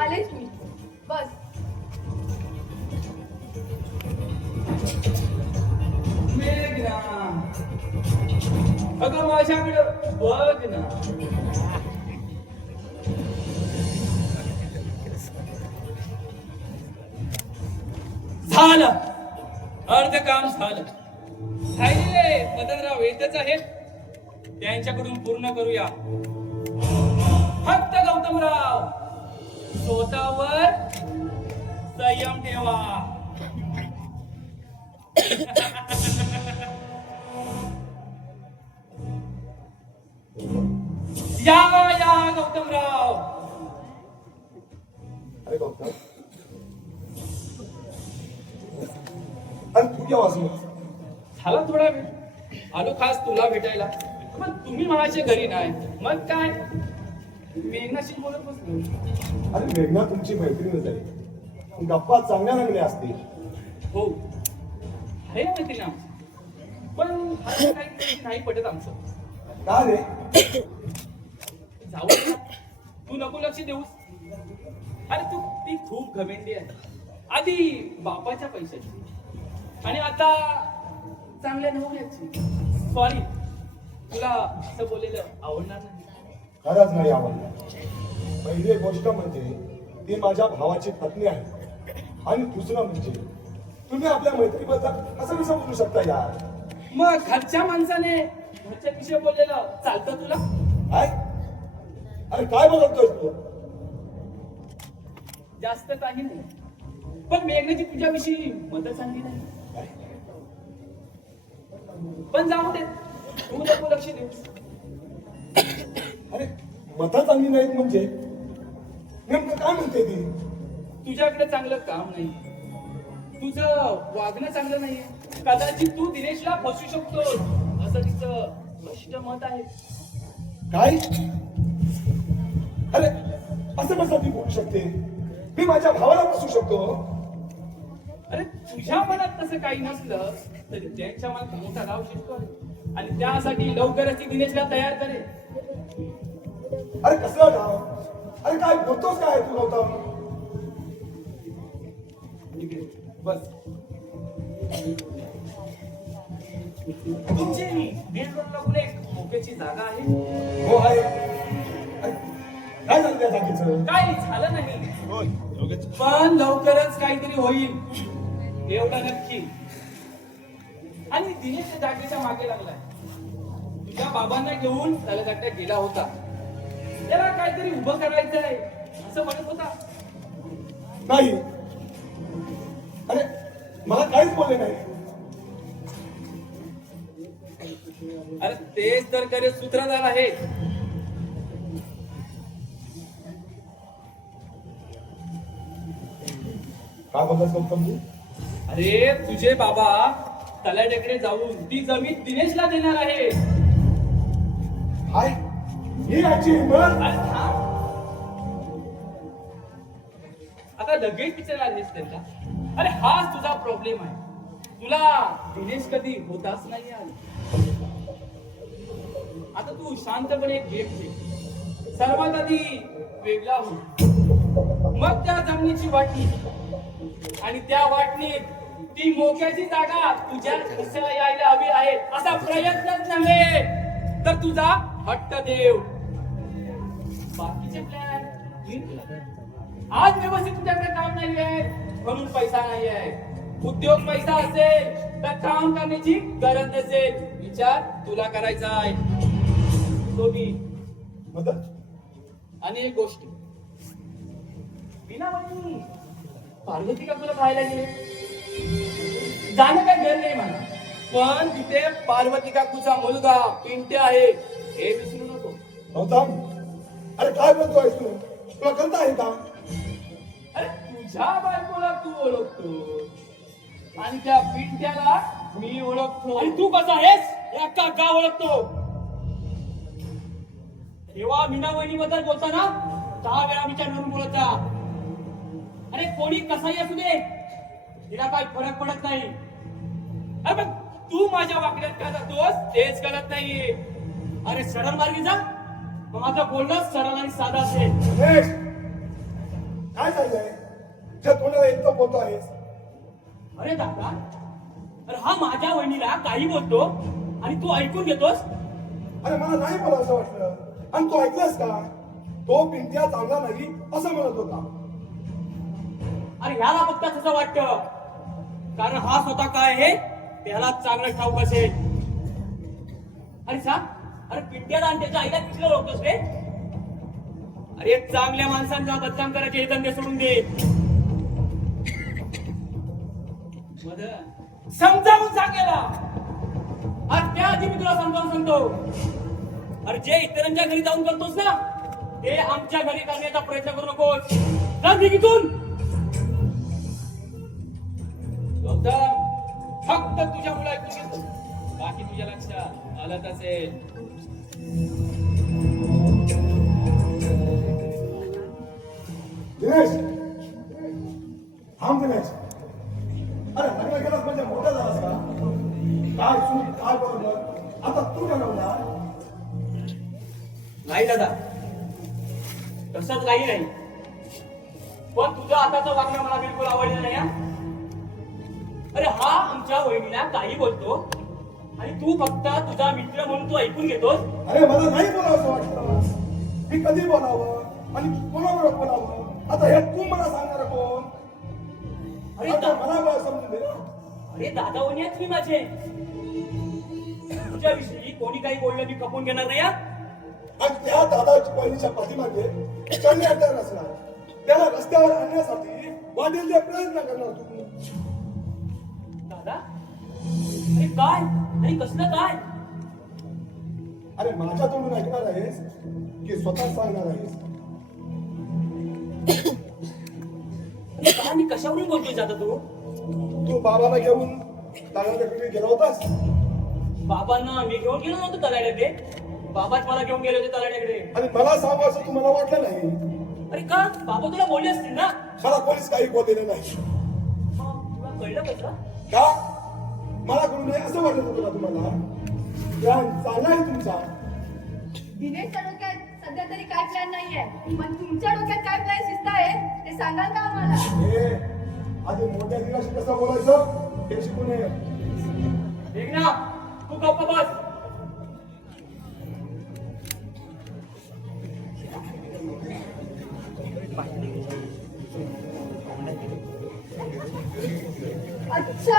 आलेच मी बस. मेघना अगं माझ्याकडं बघ ना. झालं, अर्ध काम झालं. राहिलेले मदनराव येतच आहेत, त्यांच्याकडून पूर्ण करूया. फक्त गौतमराव स्वतःवर संयम ठेवा. या या गौतमराव, अरे गौतम, आणि तू केव्हा असं झाला थोडा वेळ, आलो खास तुला भेटायला. पण तुम्ही माझ्या घरी नाही, मग काय मेघनाशी बोलत बसलो. अरे मेघना तुमची मैत्रीणच आहे, गप्पा चांगल्या रंगल्या असतील. हो आहे मैत्रीण आमची, पण आता काही नाही पटत आमचं. का रे? जाऊ दे ना. तू नको लक्ष देऊस. अरे तू ती खूप घमेंडी आहे. आधी बापाच्या पैशाची आणि आता चांगल्या नवऱ्याची. सॉरी, तुला असं बोललेलं आवडणार नाही. खरंच नाही आवडलं. पहिली गोष्ट म्हणजे ती माझ्या भावाची पत्नी आहे, आणि दुसरं म्हणजे तुम्ही आपल्या मैत्रीबद्दल असं कसं बोलू शकता यार? मग घरच्या माणसाने घरच्या विषय बोललेलं चालतं तुला? काय? अरे काय बोलतोय तू? जास्त काही नाही, पण मेघण्याची तुझ्याविषयी मदत चांगली नाही. काय? पण जाऊ दे, तू नको लक्ष देऊस. अरे मतं चांगली नाहीत म्हणजे नेमकं काय म्हणते ती? तुझ्याकडे चांगलं काम नाही, तुझं वागणं चांगलं नाहीये. कदाचित तू दिनेशला फसू शकतो असं तिचं स्पष्ट मत आहे. काय? अरे असं कसं ती बोलू शकते? मी माझ्या भावाला फसू शकतो? अरे तुझ्या मनात तसं काही नसलं तरी त्यांच्या मनात मोठा डाव शिकतो, आणि त्यासाठी लवकरच ती दिनेशला तयार करेल. अरे कसला डाव? अरे काय बोलतोस काय तू गौतम? बस तुमची बीड रोडला एक मोक्याची जागा आहे. हो आहे. अरे, काय झालं त्या जागेचं? काही झालं नाही, पण लवकरच काहीतरी होईल एवढं नक्की. आणि दिनेश त्या जागेच्या मागे लागलाय. तुझ्या बाबांना घेऊन तळघट्ट्यात गेला होता. त्याला काहीतरी उभं करायचंय असं म्हणत होता. नाही. अरे मला काहीच बोलले नाही. अरे तेच तर करे सूत्रधार आहे. काय बोलतोस गौतम तू? अरे तुझे बाबा तलाट्याकडे जाऊन ती जमीन दिनेशला देणार आहे. काय? ही याची हिंमत? अरे थांब. आता लगेच विचारला आलीस त्यांना. अरे हाच तुझा प्रॉब्लेम आहे. तुला दिनेश कधी होताच नाही आला. आता तू शांतपणे गेम घे. सर्वात आधी वेगळा हो, मग त्या जमिनीची वाटणी, आणि त्या वाटणीत ती मोक्याची जागा तुझ्या खिशाला यायला हवी आहे असा प्रयत्नच नव्हे तर तुझा हट्ट देव. बाकीचे प्लॅन आज व्यवस्थित तुझ्याकडे काम नाहीये म्हणून पैसा नाहीये. उद्योग पैसा असेल तर काम करण्याची गरज नसेल. विचार तुला करायचा आहे तो मी. मदत? आणि एक गोष्ट, बिनावानी पार्वती काकूला पाहायला गेले. जाणं काय गरज नाही मला, पण तिथे पार्वती काकूचा मुलगा पिंट्या आहे हे विसरू नको. गौतम, अरे काय बोलतोय तू? तुला कळत आहे का? अरे तुझ्या बायकोला तू ओळखतो आणि त्या पिंट्याला मी ओळखतो. आणि तू कसा आहेस एका गाव ओळखतो. तेव्हा मीना वहिनीबद्दल बोलताना 10 वेळा विचार करून बोलता. अरे कोणी कसाही असू दे, तिला काही फरक पडत नाही. अरे पण तू माझ्या वाकड्यात का जातोस तेच कळत नाहीये. अरे सरळ मार्गी जा, मग माझं बोलणं सरळ आणि साधा असेल. रमेश, काय चाललंय? जे तोंडाला येतो बोलतो आहेस? अरे दादा, अरे हा माझ्या वहिनीला काही बोलतो आणि तू ऐकून घेतोस. अरे मला नाही बोला असं वाटलं, आणि तू ऐकलंस का? तो पिंट्या चांगला नाही असं म्हणत होता. अरे ह्याला फक्त तसं वाटतं कारण हा स्वतः काय आहे त्याला चांगलं ठाऊक असेल. अरे सांग, अरे पिंट्याला आणि त्याच्या आईला किती ओळखतोस रे? अरे चांगल्या माणसांचा बदनाम करायचे हे धंदे सोडून दे. मदन समजावून सांगायला. अरे त्याआधी मी तुला समजावून सांगतो, अरे जे इतरांच्या घरी जाऊन करतोस ना ते आमच्या घरी करण्याचा प्रयत्न करू नकोस. जा निघून. गौतम, फक्त तुझ्यामुळे ऐकून घेतो, बाकी तुझ्या लक्षात आलंच असेल. दिनेश थांब दिनेश. अरे लग्न केलंस म्हणजे मोठा झालास का? काय चूक काय बरोबर आता तू ठरवणार. नाही दादा, तसंच काही नाही. पण तुझं आताचं वागणं मला बिलकुल आवडलं नाही हा. अरे हा आमच्या वहिनीला काही बोलतो आणि तू फक्त तुझा मित्र म्हणून तू ऐकून घेतोस. अरे मला नाही बोलावं वाटतं. मी कधी बोलावं आणि कोणाबरोबर बोलावं आता हे तू मला सांगणार कोण? अरे आता मला बरं समजून दे ना. अरे दादा वहिनी आहेत मी माझे. तुझ्याविषयी कोणी काही बोललं मी खपून घेणार नाही हा. आणि त्या दादाच्या बहिणीच्या पाठीमागे कन्यादार असणार. त्याला रस्त्यावर आणण्यासाठी वाटेल ते प्रयत्न करणार तू. दादा, अरे काय आणि कसलं काय? अरे माझ्या तोंडून ऐकणार आहेस की स्वतः सांगणार आहेस? अरे काय आणि कशावरून बोलतोय दादा तू? तू बाबाला घेऊन दादाकडे गेला होतास. बाबांना मी घेऊन गेलो नव्हतो तलाड्याकडे. बाबाच मला घेऊन गेले होते तलाड्याकडे. आणि मला सांगायचं तुम्हाला वाटलं नाही. अरे का? बाबा तुला बोलले असतील ना. मला कोणीच काही बोललेलं नाही. तुला कळलं कसं? का मला करू नये असं वाटत होतं का तुम्हाला? प्लॅन चाललाय तुमचा. दिनेशच्या डोक्यात सध्या तरी काय प्लॅन नाहीये, पण तुमच्या डोक्यात काय प्लॅन शिस्त आहे ते सांगाल का आम्हाला? हे आधी मोठ्या दिराशी कसं बोलायचं हे शिकू नये. ठीक ना, तू गप्प बस. अच्छा,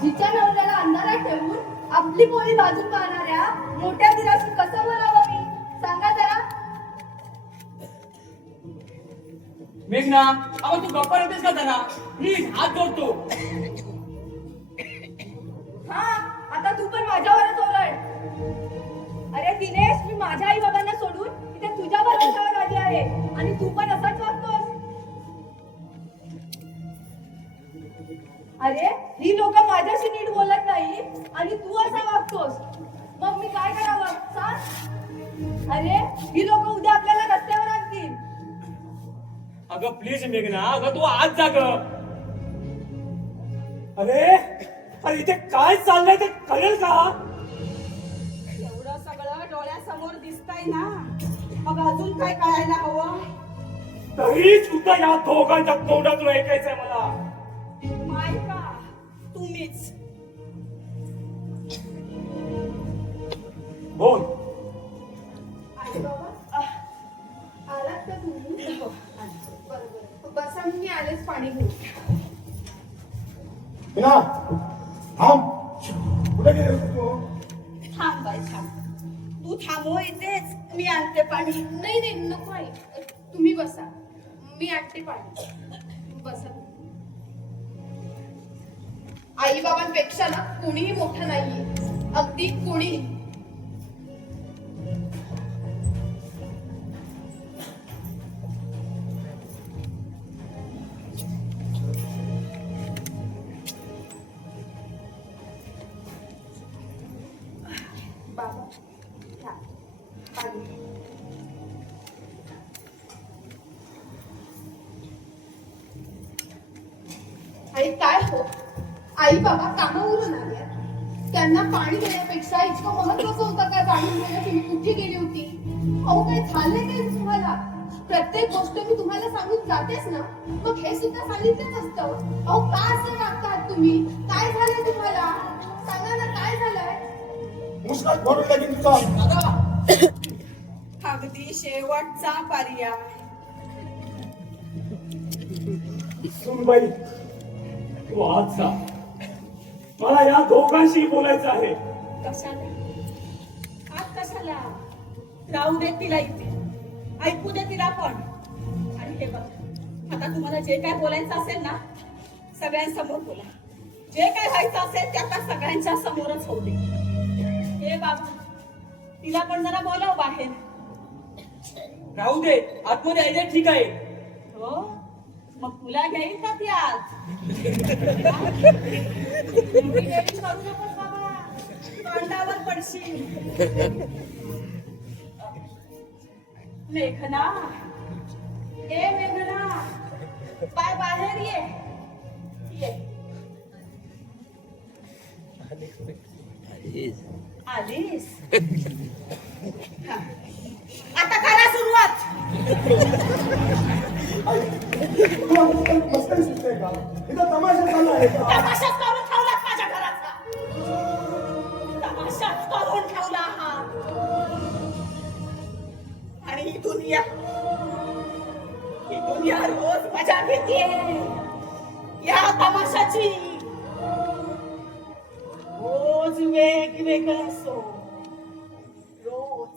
जिच्या नवऱ्याला अंधारात ठेवून आपली पोळी बाजून पाहणाऱ्या मोठ्या दिराशी कसं बोलावं मी? सांगा जरा. मेघना, अहो तू गप्पा राहतेस का त्यांना? प्लीज हात जोडतो. हा, आता तू पण माझ्यावरच ओरड. अरे दिनेश, मी माझ्या आई बाबांना सोडून इथे तुझ्या भरोश्यावर आली आहे आणि तू पण असाच वागतोस. अरे ही लोक माझ्याशी नीट बोलत नाही आणि तू असा वागतोस. मग मी काय करावं सांग? अरे ही लोक उद्या आपल्याला रस्त्यावर आणतील. अगं प्लीज मेघना, अगं तू आज जाग. अरे अरे इथे काय चाललंय ते कळेल का? एवढं सगळं डोळ्यासमोर दिसतंय ना, मग अजून काय कळायला हवं? तरी सुद्धा या दोघांच्या तोंडातून ऐकायचंय मला. माय का तुम्हीच? बोल. आई बाबा, आलात का तुम्ही? बरोबर, बसा, मी आलेच पाणी घेऊन. बिना थांब. कुठे गेले होते तू? थांब बाई थांब. तू थांबव इथेच, मी आणते पाणी. नाही नाही नको आई, तुम्ही बसा, मी आणते पाणी. बसा. आई बाबांपेक्षा ना कोणीही मोठं नाहीये, अगदी कोणीही. बाबा, घ्या, पाणी. आणि काय हो, आई बाबा कामावरून आले, त्यांना पाणी देण्यापेक्षा इतकं महत्वाचं होतं का जाणून घेणं की मी कुठे गेली होती? अहो काय झालंय काय तुम्हाला? प्रत्येक गोष्ट मी तुम्हाला सांगून जातेच ना, मग हे सुद्धा सांगितलंच असतं. अहो का असं वागतात तुम्ही? काय झालंय तुम्हाला? सांगा ना, काय झालंय? मुस्काट फोडून लागेल तुझा. अगदी शेवटचा पर्याय. सुनबाई, तू आज जा. मला या दोघांशी बोलायचं आहे. कशाला? आज कशाला? राहू दे तिला इथे, ऐकू दे तिला पण. आणि हे बघ, आता तुम्हाला जे काय बोलायचं असेल ना, सगळ्यांसमोर बोला. जे काय व्हायचं असेल ते आता सगळ्यांच्या समोरच होऊ दे. हे बाबा, तिला पण जरा बोलाव बाहेर. राहू दे, आतमध्ये यायचं ठीक आहे, हो मग तुला घेईल का ती आज एवढी डेअरिंग करू नकोस बाबा तोंडावर पडशील. मेघना ए मेघना पाय बाहेर ये ये आलीस हा. आता करा सुरुवात. तुला मस्करी सुचते का? इथं तमाशा चालू आहे का? तमाशाच करून ठेवलात माझ्या घराचा. तमाशाच करून ठेवला आहात. आणि ही दुनिया रोज मजा घेते या तमाशाची. रोज वेगवेगळा असो रोज.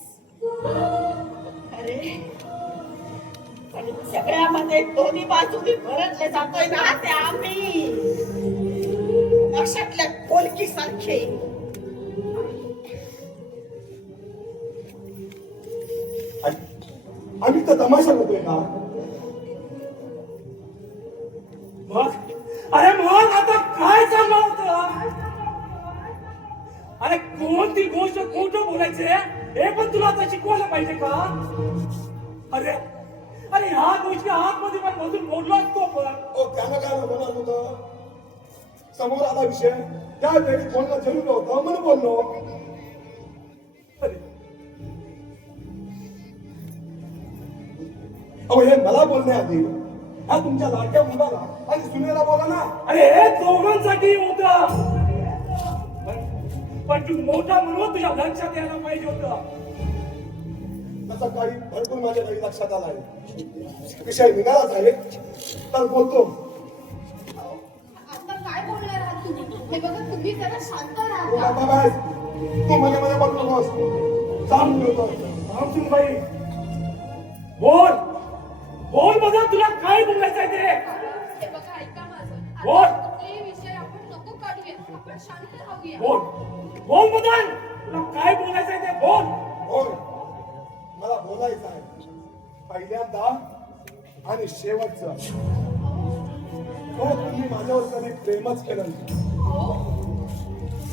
अरे पण सगळ्यामध्ये दोन्ही बाजूनी भरतले जातोय ना ते आम्ही नक्षातल्या कोलकी सारखे. आम्ही तर तमाशा होतोय का? मग अरे मग आता काय चाललं होतं? अरे कोणती गोष्ट खोटं बोलायचे हे पण तुला आता शिकवायला पाहिजे का? अरे अरे ह्या गोष्टी आतमध्ये पण मधून बोललो असतो पण. त्यानं काय बोलणार होतं? समोर आला विषय त्यावेळी बोलणं जरूर होतं म्हणून बोललो. अहो हे मला बोलण्याआधी ह्या तुमच्या लाडक्या मुलाला आणि सुनेला बोला ना. अरे हे दोघांसाठी होतं पण तू मोठा म्हणून तुझ्या लक्षात यायला पाहिजे होतं. तसं काही भरपूर माझ्या काही लक्षात आलाय. विषय निघालाच आहे तर बोलतो. आता काय बोलणार आहात तुम्ही? हे बघा तुम्ही जरा शांत राहा. बाबा तू मध्ये मध्ये बोलतो बस. सांग बाई बोल बोल बघा तुला काय बोलायचं आहे ते. हे बघा ऐका माझं. बोल. आता कुठलेही विषय आपण नको काढूया. आपण शांत राहूया. बोल बोल मदन तुला काय बोलायचं आहे ते बोल. होय मला बोलायचं आहे पहिल्यांदा आणि शेवटचं. हो तुम्ही माझ्यावर कधी प्रेमच केलं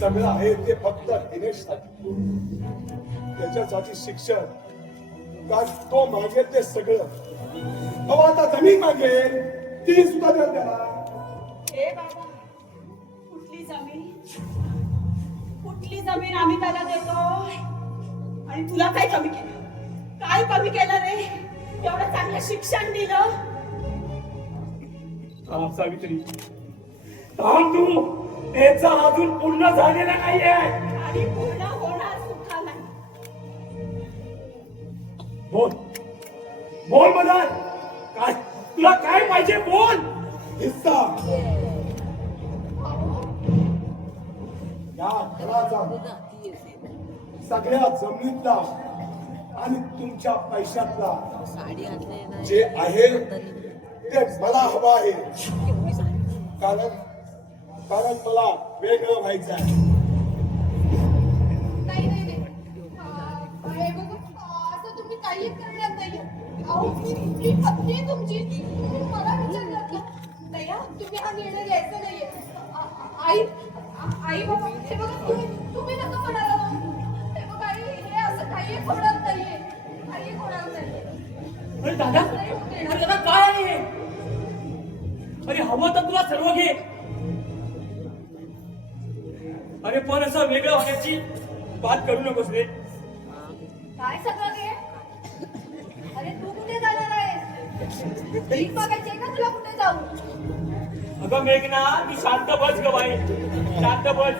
सगळं आहे ते फक्त दिनेशसाठी. त्याच्यासाठी शिक्षण का तो मागेल ते सगळं. अहो आता जमीन मागेल ती सुद्धा द्या त्याला. हे बाबा कुठली जमीन आम्ही त्याला देतो आणि तुला काय कमी केलं? काय कमी केलं रे? एवढं चांगलं शिक्षण दिलं. सावित्री थांब तू. याचा अजून पूर्ण झालेला नाहीये आणि पूर्ण होणार सुद्धा नाही. बोल बोल मदन काय तुला काय पाहिजे बोल. हिस्सा या घराचा सगळ्या जमिनीतला आणि तुमच्या पैशातला जे आहे ते मला हवं आहे. कारण मला वेगळं व्हायचं आहे. नाही नाही नाही. हे बघा असं तुम्ही काही करणार नाही. अहो मी पत्नी तुमची. तुम्ही मला विचारलं का? नाही हा, तुम्ही हा निर्णय घ्यायचा नाहीये. आई बाबा हे बघा तुम्ही नका म्हणाला. हे बघा आई हे असं काही होणार नाहीये. काही होणार नाहीये. अरे दादा अरे दादा काय आहे? अरे हवं तर तुला सर्व घे. अरे पण असं वेगळं होण्याची बात करू नकोस रे. काय सगळं घे? अरे तू कुठे जाणार आहे? भीक मागायची आहे का तुला कुठे जाऊ? अगं मेघना तू शांत बस ग बाई शांत बस.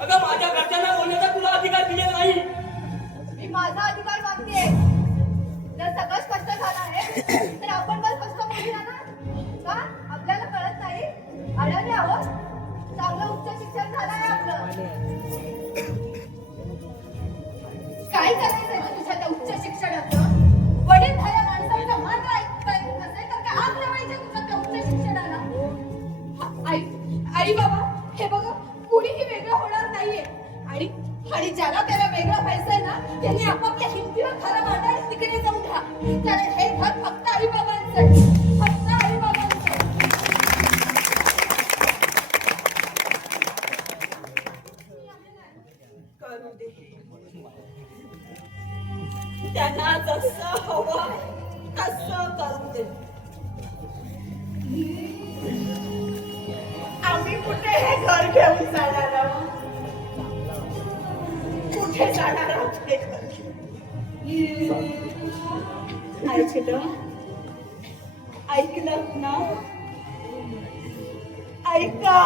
अगं माझ्या घरच्यांना बोलण्याचा तुला अधिकार दिलेला नाही. मी माझा अधिकार मागते. जर सगळं स्पष्ट झालं आहे तर आपण पण स्पष्ट बोलूया ना. का आपल्याला कळत नाही? अडाणी आहोत. चांगलं उच्च शिक्षण झालं आहे आपलं. काय करायचंय ना तुझ्या त्या उच्च शिक्षणाचं? वडील धाऱ्या माणसाचा मान ऐकताय नसेल तर काय आग लावायचे तुझ्या त्या उच्च शिक्षणाला? आई बाबा हे बघा कुणीही वेगळं होणार नाहीये. आणि ज्याला त्याला वेगळं व्हायचंय ना त्यांनी आपापल्या हिमतीवर खरं मांडायला तिकडे जाऊन राहा. कारण हे घर फक्त आईबाबांचं आहे. फक्त आईबाबांचं आहे. करू दे. त्यांना जसं हवं तसं करू दे. आम्ही कुठे हे घर घेऊन जाणार आहोत? कुठे जाणार आहोत हे घर घेऊन? ऐकलं ना? ऐका.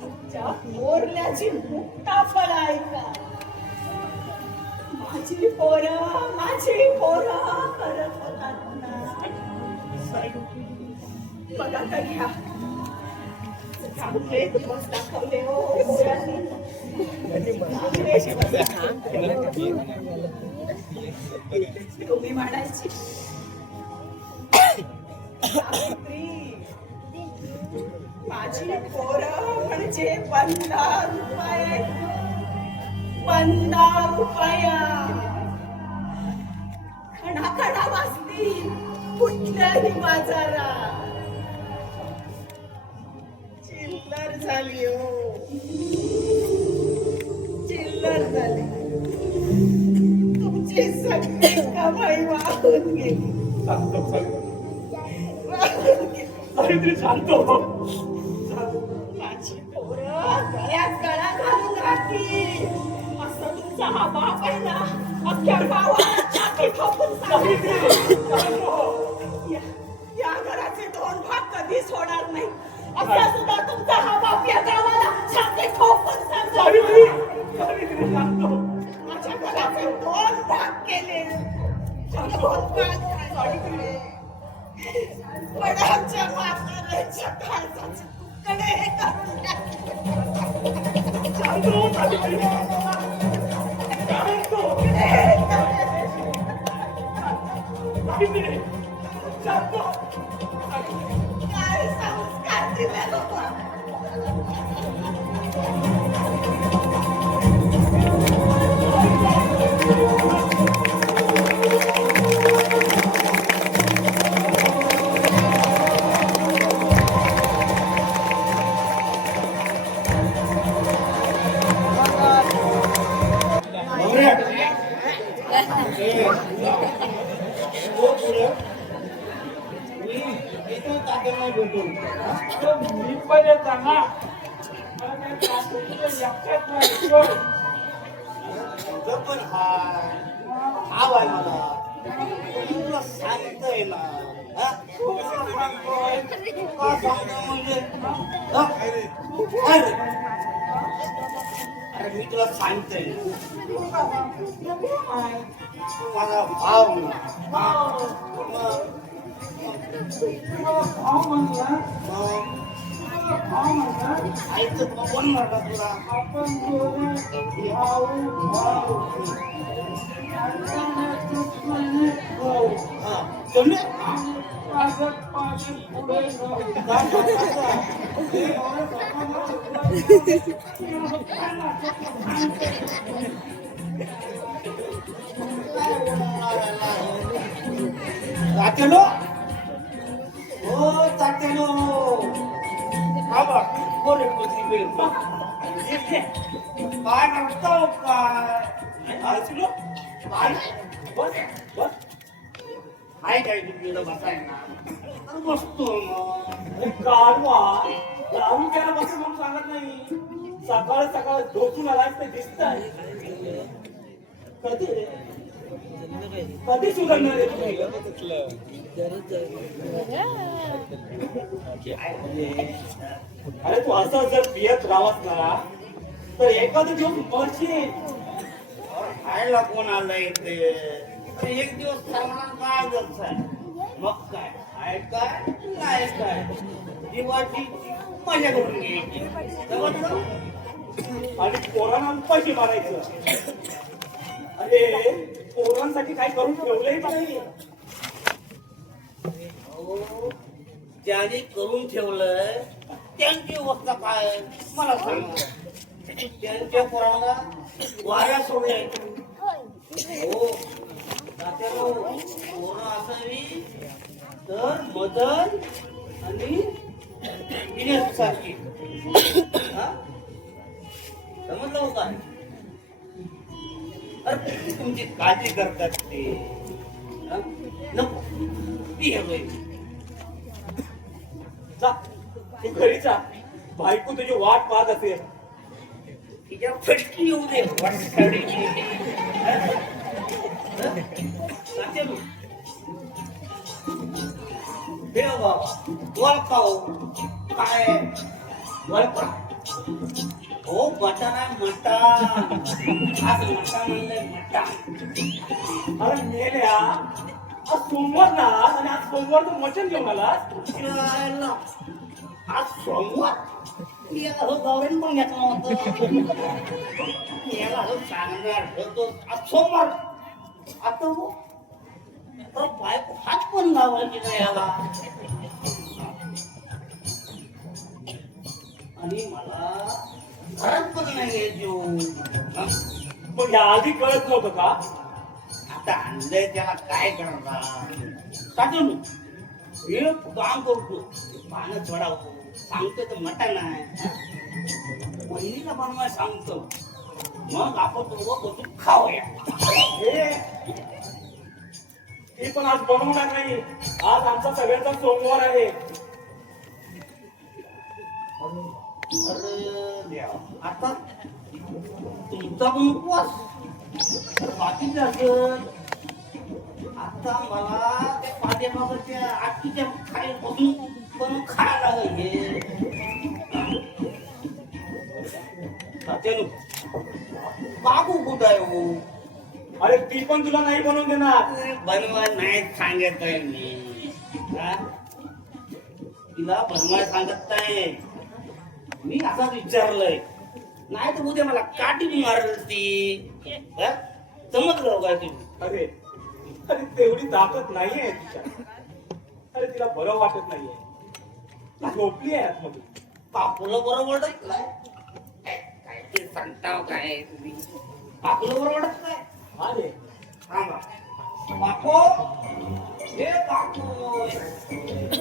तुमच्या मोरल्याची मुक्ता फळ ऐका. माझी पोरं करत होतात ना. बघा तर घ्या. चांगले दिवस दाखवले हो पोरांनी. तुम्ही म्हणायची सावित्री, माझी पोरं म्हणजे 15 रुपये. 15 रुपया खणाखणा वाजतील कुठल्याही बाजारात. चिल्लर झाली हो, चिल्लर झाली. तुमची सगळी कमाई वाहून गेली. सावित्री शांत हो. माझी पोरं गळ्यात गळा घालून राहतील असं तुमचा हा बाप आहे ना, अख्ख्या गावाला छाती ठोकून सांगितलं. या घराचे 2 भाग कधीच होणार नाही असा सुद्धा तुमचा हा बाप या गावाला छाती ठोकून सांगतो. माझ्या घराचे 2 भाग केले. 2 भाग पण आमच्या म्हाताऱ्याच्या काळजाचे तुकडे हे करून काय संस्कार दिले बाबा. मी पण येत ना. पण हा बाय मला तुला सांगतोय ना. का सांगतो म्हणजे अरे मी तुला सांगतोय माझा भाव आईचं कोण म्हणला तुला. तात्यानो हो तात्यानो हा बघ कोण काय नसतो काय तुला काय बस बस काय काय तुला बसायला बसतो मग गाडवा दारू प्यायला बसून म्हणून सांगत नाही. सकाळ सकाळ झोपून आलास ते दिसतंय. कधी कधी सुधारणार आहे तुम्ही? अरे तू असं जर पियत राहत ना तर एखादं दिवस मरशील. खायला कोण आलंय ते एक दिवस चांगला काय गरज आहे. मग काय आहे काय नाही काय दिवाळी मजा करून घ्यायची. आणि पोरांना उपाशी मारायचं. अरे पोरांसाठी काय करून ठेवलंय का नाही? ज्याने करून ठेवलंय त्यांची अवस्था काय मला सांगा. त्यांच्या पोराला वाऱ्या सोडल्या हो तात्यानो, पोरं असावी तर मदन आणि विनय सारखी. हा? समजलं हो काय? अरे किती तुमची काळजी करतात ते. हा? नको ती हे बाई. जा तू घरी जा, बायको तुझी वाट पाहत असेल. तिच्या फटकी येऊ दे वाटकाडीची. तात्यानो, हे बाबा वळखाव काय वळखा. हो मटण आहे मटण. आज मटण म्हणलंय मटण. अरे मेल्या, आज सोमवार ना, आणि आज सोमवार तू मटण घेऊन आलास. शिवायला. आज सोमवार याला हो गौरण पण घेतलं होतं. याला हो सांगणार होतो आज सोमवार. आता हो तर बायको हात पण लावायची नाही याला. आणि मला घरात पण नाही यायचो. पण या आधी कळत नव्हतं का? आता आणलंय त्याला काय करणार. टाकून एक काम करतो, पानं चढावतो, सांगतो तर मटण आहे. बहिणीला बनवाय सांगतो, मग आपण दोघं बसून खाऊया. हे पण आज बनवणार नाही. आज आमचा सगळ्यांचा सोमवार आहे. अरे देवा, आता तुमचा पण उपवास बाकीचे असत. आता मला त्या पाठ्यामागच्या आठवीच्या खायपासून पण खायला लागेल. तात्यानो, बाबू कुठं आहे हो? अरे ती पण तुला नाही बनवून देणार. बनवाय नाही सांगत आहे मी. हा? तिला बनवाय सांगत नाही मी. असाच विचारलंय, नाही तर उद्या मला काठी मारल ती. हा? समजलं काय तुम्ही? अरे अरे तेवढी ताकद नाहीये तिच्या. अरे तिला बरं वाटत नाहीये. ती झोपली आहे आतमध्ये. पापुलं बरं वाटत नाही. काय ते सांगताव काय तुम्ही? पापुलं बरं वाटत नाही. अरे थांबा बापो, हे बापू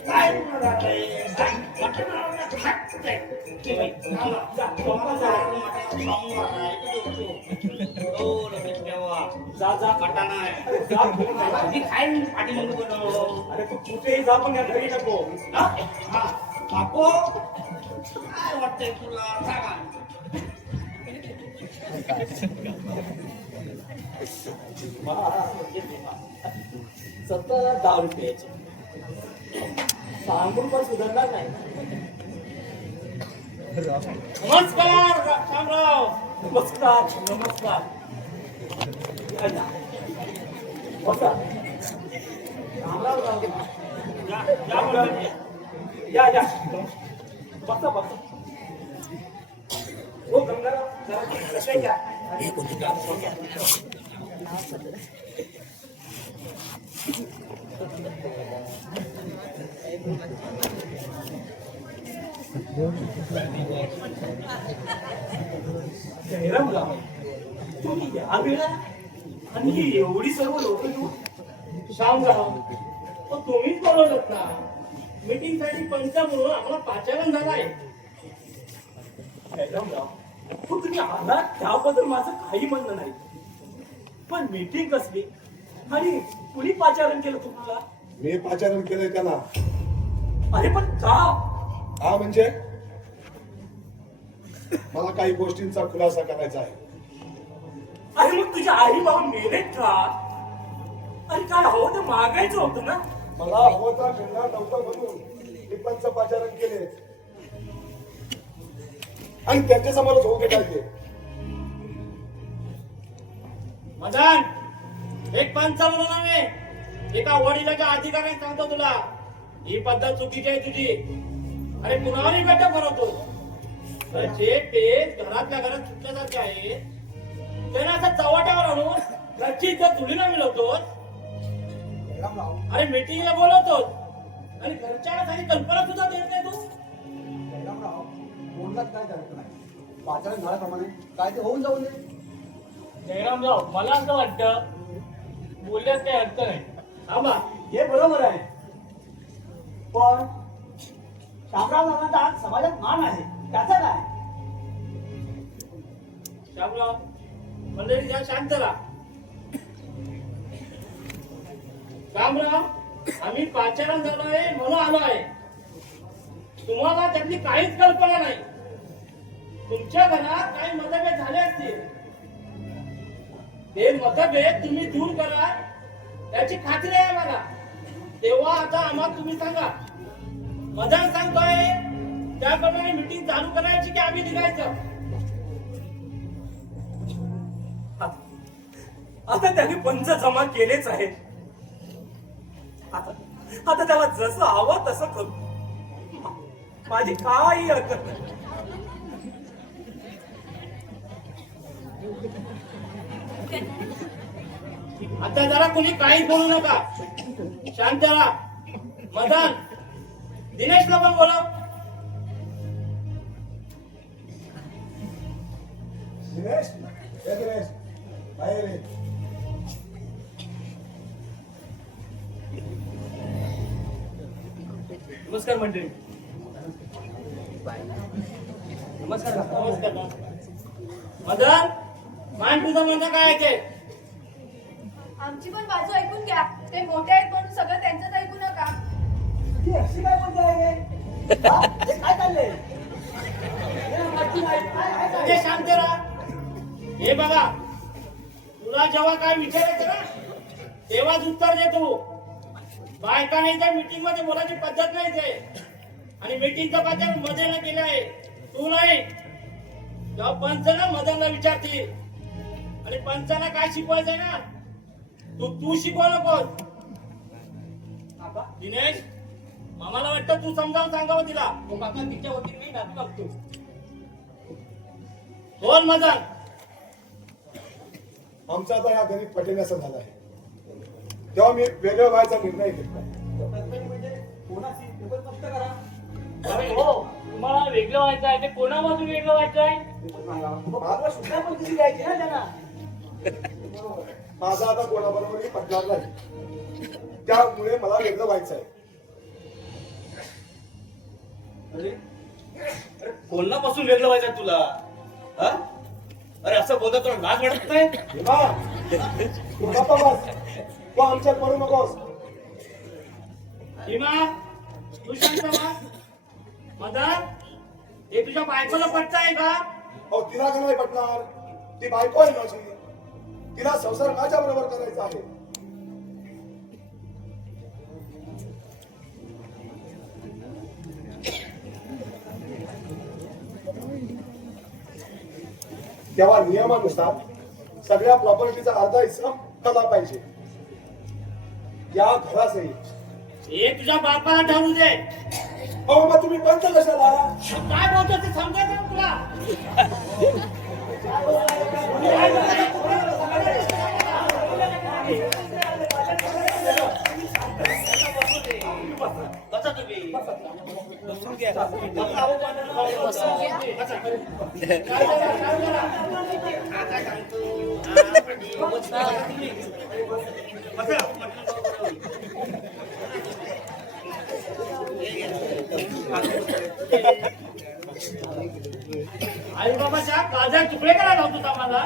काय म्हणाले? काय मटण आवडत खाते? की बाई, थांबा. जा, तुम्हाला जा. मटण खाऊन मारायचं. हो, लगेच ठेवा. जा जा मटण आहे. अरे जा घरी जा. मी खाईन पाठीमागं बनवलं. अरे तू कुठेही जा पण या घरी नको. हा? हा. बापो, काय वाटतंय तुला? सांगा. सतत 10 रुपयाचे सांगून पण सुधारणार नाही. नमस्कार रामराव. नमस्कार नमस्कार. या, या. बसा. रामराव, रामराव. या या बसा बसा. हो गंगाराम, जरा कशा घ्या. जयरामराव, तुम्ही या वेळा आणि एवढी सर्व लोक तू शामराव, पण तुम्हीच बोलवलत ना. मीटिंग साठी पंच म्हणून आम्हाला पाचारण झालाय. जयरामराव, पण तुम्ही आला त्याबद्दल माझं काही म्हणणं नाही. पण मीटिंग कसली आणि कुणी पाचारण केलं तुम्हाला? मी पाचारण केलंय त्यांना. अरे पण का? हा म्हणजे मला काही गोष्टींचा खुलासा करायचा आहे. अरे मग तुझ्या आई बाबा मेलेत का? अरे काय हवं ते मागायचं होतं ना. मला हवता घडणार नव्हतं म्हणून मी पंच पाचारण केले आणि त्यांच्या समोरच होऊ दे. मदन, एक पंच म्हणून नव्हे, एका वडिलाच्या अधिकाऱ्याने सांगतो तुला, ही पद्धत चुकीची आहे तुझी. अरे कुणावरही बैठक बनवतो. जे ते घरातल्या घरात सुटल्यासारखे आहे त्यांना असं चव्हाट्यावर आणून घरची इज्जत धुळीला मिळवतोस. अरे मीटिंगला बोलवतोस आणि घरच्याला सारी कल्पना सुद्धा देत नाही तू. बोलण्यात काय झालं नाही. पाचारण झाल्याप्रमाणे काय ते होऊन जाऊ दे. जयरामराव, मला असं वाटतं बोलण्यात काही अर्थ नाही. थांबा, हे बरोबर आहे. पण शामराव नानांचा आज समाजात मान आहे, त्याचं काय? शामराव मंडळी जा, शांत राहा. शामराव, आम्ही पाचारण झालोय म्हणून आलो आहे. तुम्हाला त्यातली काहीच कल्पना नाही. तुमच्या घरात काही मतभेद झाले असतील, ते मतभेद तुम्ही दूर करा याची खात्री आहे मला. तेव्हा आता आम्हाला तुम्ही सांगा, मदान सांगतोय त्याप्रमाणे मीटिंग चालू करायची की आम्ही निघायचं? आता त्यांनी पंच जमा केलेच आहेत. आता त्याला जसं हवं तसं करू. माझी काही हरकत नाही. आता जरा कोणी काहीच बोलू नका, शांत राहा. मदान, दिनेशला पण बोलाव. दिनेश, ए दिनेश, बाहेर ये. नमस्कार मंडळी. नमस्कार. नमस्कार. मदान, मान तुझं म्हणणं काय आहे ते? आमची पण बाजू ऐकून घ्या. ते मोठे आहेत म्हणून सगळं त्यांचंच ऐकू नका. ही अशी काय बोलते आहे हे? हा? हे काय चाललंय? हे माहिती नाही. काय म्हणजे चाललंय? शांत राहा. हे बघा, तुला जेव्हा काय विचारायचं ना तेव्हाच उत्तर दे तू. बायका नाही तर मीटिंग मध्ये बोलायची पद्धत नाही ते. आणि मीटिंगचं पात्र मदन केलं आहे, तू नाही. जेव्हा पंच ना मदनला विचारतील आणि पंचाला काय शिकवायचंय ना तू शिकवा नकोस. दिनेश, मामाला वाटतं तू समजावून सांगावं तिला. तो काका तिच्या वतीने मी नातू लागतो. बोल मदन. आमचा आता या गणित पटेनासा झाला आहे. तेव्हा मी वेगळं व्हायचा निर्णय घेतला. म्हणजे कोणाशी ते पण स्पष्ट करा. अरे हो, तुम्हाला वेगळं व्हायचं आहे ते कोणापासून वेगळं व्हायचं आहे? बाबा सुद्धा पण किती द्यायची ना त्यांना. माझा आता कोणाबरोबरही पटणार नाही. त्यामुळे मला वेगळं व्हायचं आहे. अरे कोणापासून वेगळं व्हायचं तुला? हा? अरे असं बोलता तुला लाज वाटत नाही? तू गप्पा बस. तू आमच्यात पडू नकोस. भीमा, तू शांत बस. मदन, हे तुझ्या बायकोला पटतंय का? अहो तिला का नाही पटणार? ती बायको आहे माझी. तिला संसार माझ्या बरोबर करायचा आहे. तेव्हा नियमानुसार सगळ्या प्रॉपर्टीचा अर्धा हिस्सा मला पाहिजे. या घरासही. हे तुझ्या बापाला ठरवू दे. अहो मग तुम्ही पंच कशाला? काय बोलतो ते समजायचं ना तुला? बसा तुम्ही. बसून घ्या. आई बाबाच्या काळजात तुकडे करायला होतो आम्हाला.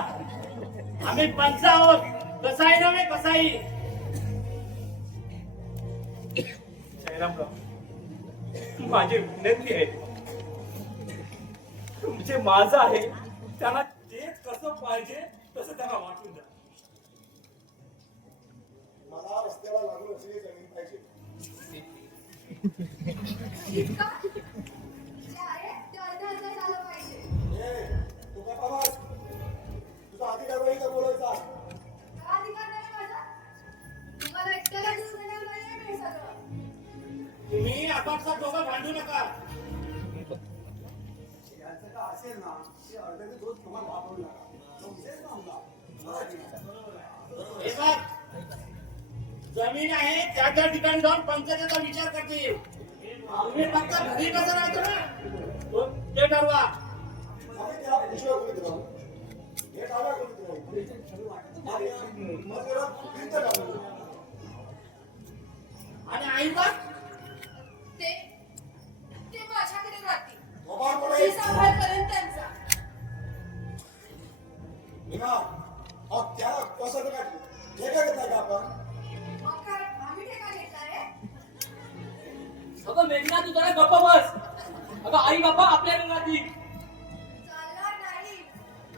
आम्ही पंच आहोत. कसाही नव्हे कसाही. जयरामराव, माझी विनंती आहे, तुमचे माझं आहे त्यांना तेच कसं पाहिजे तसं त्यांना वाटून द्या. मला रस्त्याला लागून असलेली जमीन पाहिजे. इतका? जे आहे ते अर्धा झालं पाहिजे. तू गप्पा बस. तुझा अधिकार नाही का बोलायचा? काय अधिकार नाही माझा? तुम्हाला एकट्याला घेऊन येणार नाहीये मी सगळं. तुम्ही आपापसात दोघं भांडू नका. याचं का असेल ना ते अर्ध्याचे दोन तुम्हाला वापरू नका. समजेल ना आम्हाला? हे बघ, जमीन आहे त्या त्या ठिकाणी जाऊन पंचायतीचा विचार करतील. तुम्ही फक्त घरी कसं राहतो ना ते ठरवा. आम्ही त्याला उशिरा करीत राहू. हे डाव्या करीत राहू. मग जरा फिरतं का मग? आणि आई बा ते ते माझ्याकडे राहतील. बाबा मी कोणी? सांभाळपर्यंत त्यांचा. मीना, अहो त्याला कसं काय ठेका घेतला का आपण? मग काय आम्ही ठेका घेतला रे? अगं मेघना तू जरा गप्प बस. अगं आई बाबा आपल्या रंगातील. चालणार नाही.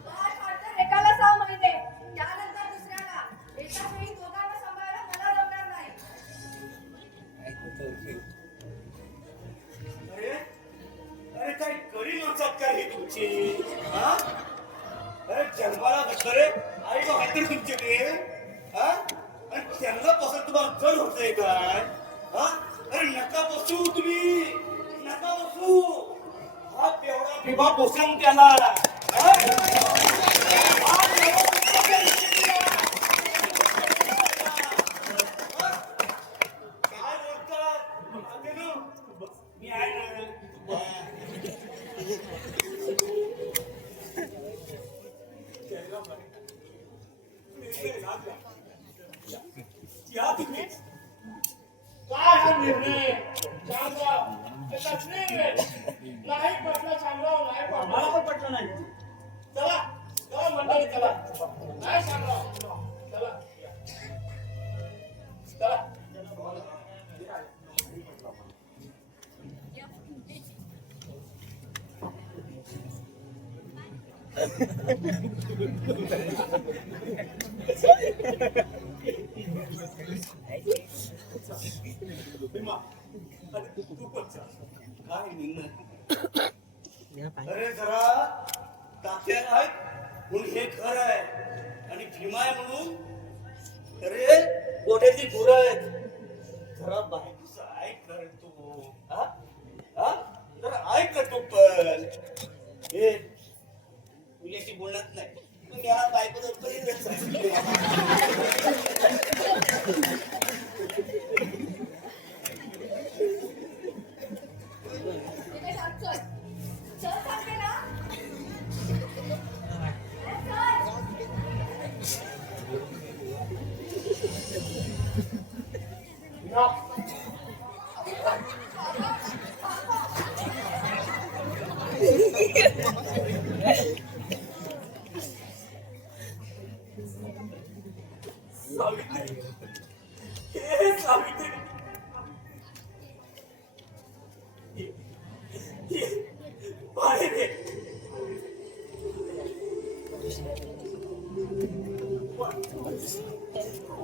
काय करतं एकाला 6 महिने, त्यानंतर दुसऱ्याला. एकाच वेळी दोघांना सांभाळायला मला जमणार नाही. अरे अरे काय गरीब माणसात काय ही तुमची हा? अरे जन्माला घातलं रे आई बाबा आहेत रे तुमच्याकडे हा? आणि त्यांना पसंत तुम्हाला जड होतंय काय हा? अरे नका बसू तुम्ही नका बसू हा बेवडा बिबा पोसंग त्याला हा? हा बेवडा पोसंग त्याला. हा? काय बोलतात अगेनो? मी आहे ना तू बघ. या तुम्ही काय हा निर्णय सांगा नाही पटलं सांगावं नाही पटलं. मला पण पटलं नाही. चला चला मंडळी चला नाही सांगावं चला चला भीमा, अरे तू पण सांग. काय निर्णय अरे जरा तात्या आहेत म्हणून हे घर आहे आणि भीमा आहे म्हणून अरे गोठ्याची गुरं आहेत. जरा बायकोचं ऐक कर तू हा? हा? जरा ऐक कर तू पण हे तुझ्याशी बोलत नाही पण या बायकोचं पहिलंच आहे. इथे सांग, चल. चल सांगते ना. सावित्री हे सावित्री बाहेर ये.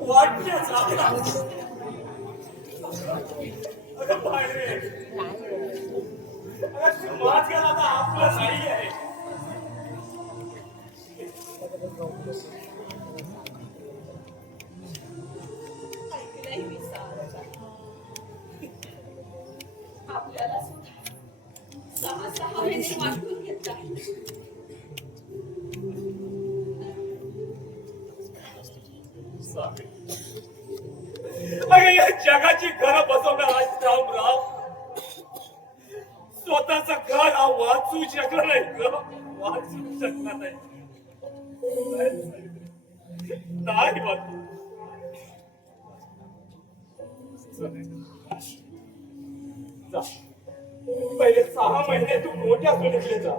वाटण्या झाला अगं बाहेर ये. अगं समाज गेला तर आपलं नाही आहे. ऐकलंय मी सारं. आपल्याला सुद्धा 6 महिने वाटून घेतला. अगं या जगाची घरं बसवणार आज राम स्वतःच घर हा वाचू शकलं नाही ग. वाचू शकला नाही. नाही वाचू. जा. पहिले 6 महिने तू मोठ्या सोडीकडे जा.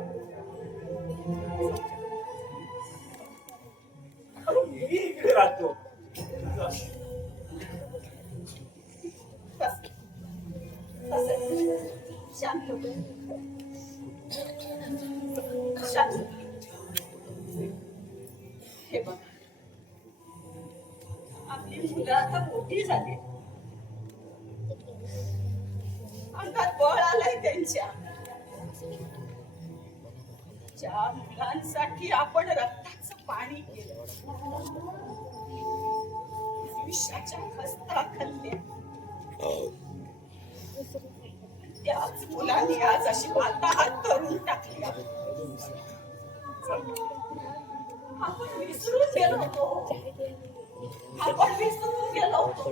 मी इकडे राहतो. जा. शांत हो. शांत. हे बघ आपली मुलं आता मोठी झाली. अंगात बळ आलंय त्यांच्या. ज्या मुलांसाठी आपण रक्ताचं पाणी केलं, विषाच्या खस्ता खाल्ल्या, त्याच मुलांनी आज अशी वाताहत करून टाकली. आपण विसरून गेलो होतो. आपण विसरून गेलो होतो.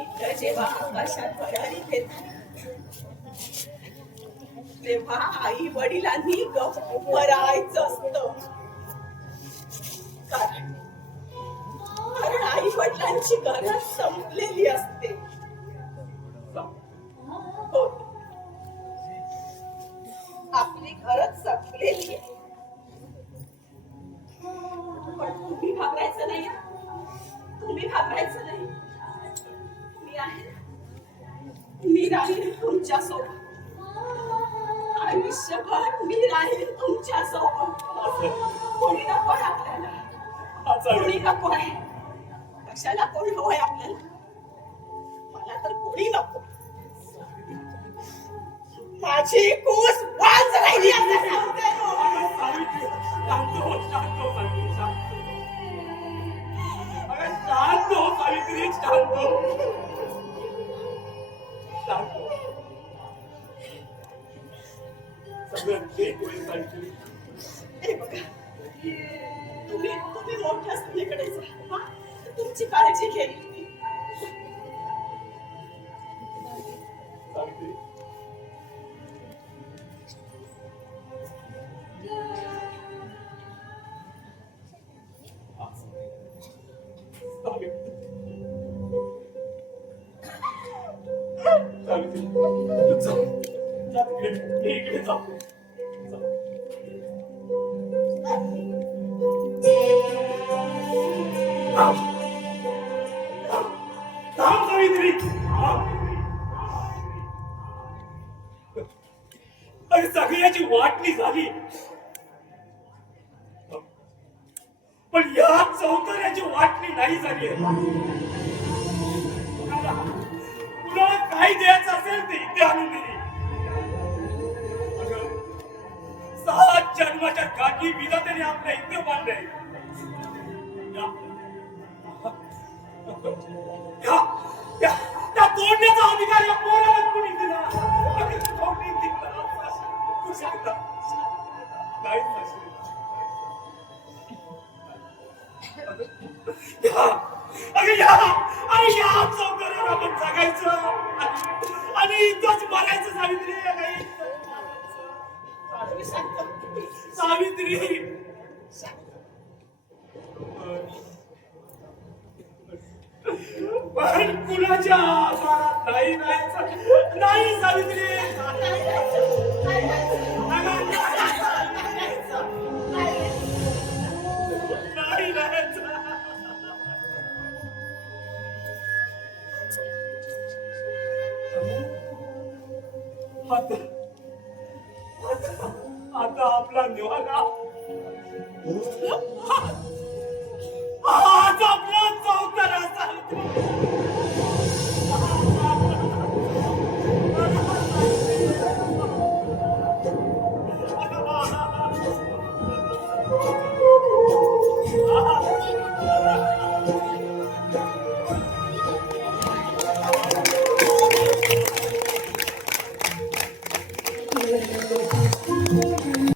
इथं जेव्हा आकाशात भरारी घेतली तेव्हा आई वडिलांनी गप्प राहायचं असतं. कारण आई वडिलांची गरज संपलेली असते. हो, आपली गरज संपलेली आहे. पण तुम्ही घाबरायचं नाही, तुम्ही घाबरायचं नाही. मी आहे, मी राहील तुमच्या सोबत. आयुष्यभर मी राहील तुमच्या सोबत. कोणी नको आहे आपल्याला, कोणी नको आहे. कशाला कोणी हवंय आपल्याला? मला तर कोणी नको. माझी कूस वाच राहिली असं सांगते. शांत हो सावित्री, शांत हो. शांत हो. सगळं ठीक होईल सावित्री. हे बघा, तुम्ही मोठ्या स्त्रीकडे जा. तुमची काळजी घेईल मी. सावित्री, सावित्री, जा तिकडे, इकडे जा. थांब सावित्री, अरे सगळ्याची वाटणी झाली, पण या सौंदर्याची वाटणी नाही झाली. तुला काय द्यायचं असेल ते इथे आणून दिली. 7 जन्माच्या गाठी विधात्याने आपल्या इथे बांधले. त्या तोडण्याचा अधिकार या पोराला कोणी दिला? कोणी दिला? तू सांगता नाही या सौंदर्यावर आपण जगायचं आणि इथंच मरायचं. सावित्री, सावित्री, पण कुणाच्या आधारात नाही राहायचं. नाही सावित्री, नाही राहायचं. आता आपला निवाला, आज आपला चौथरा सावित्री.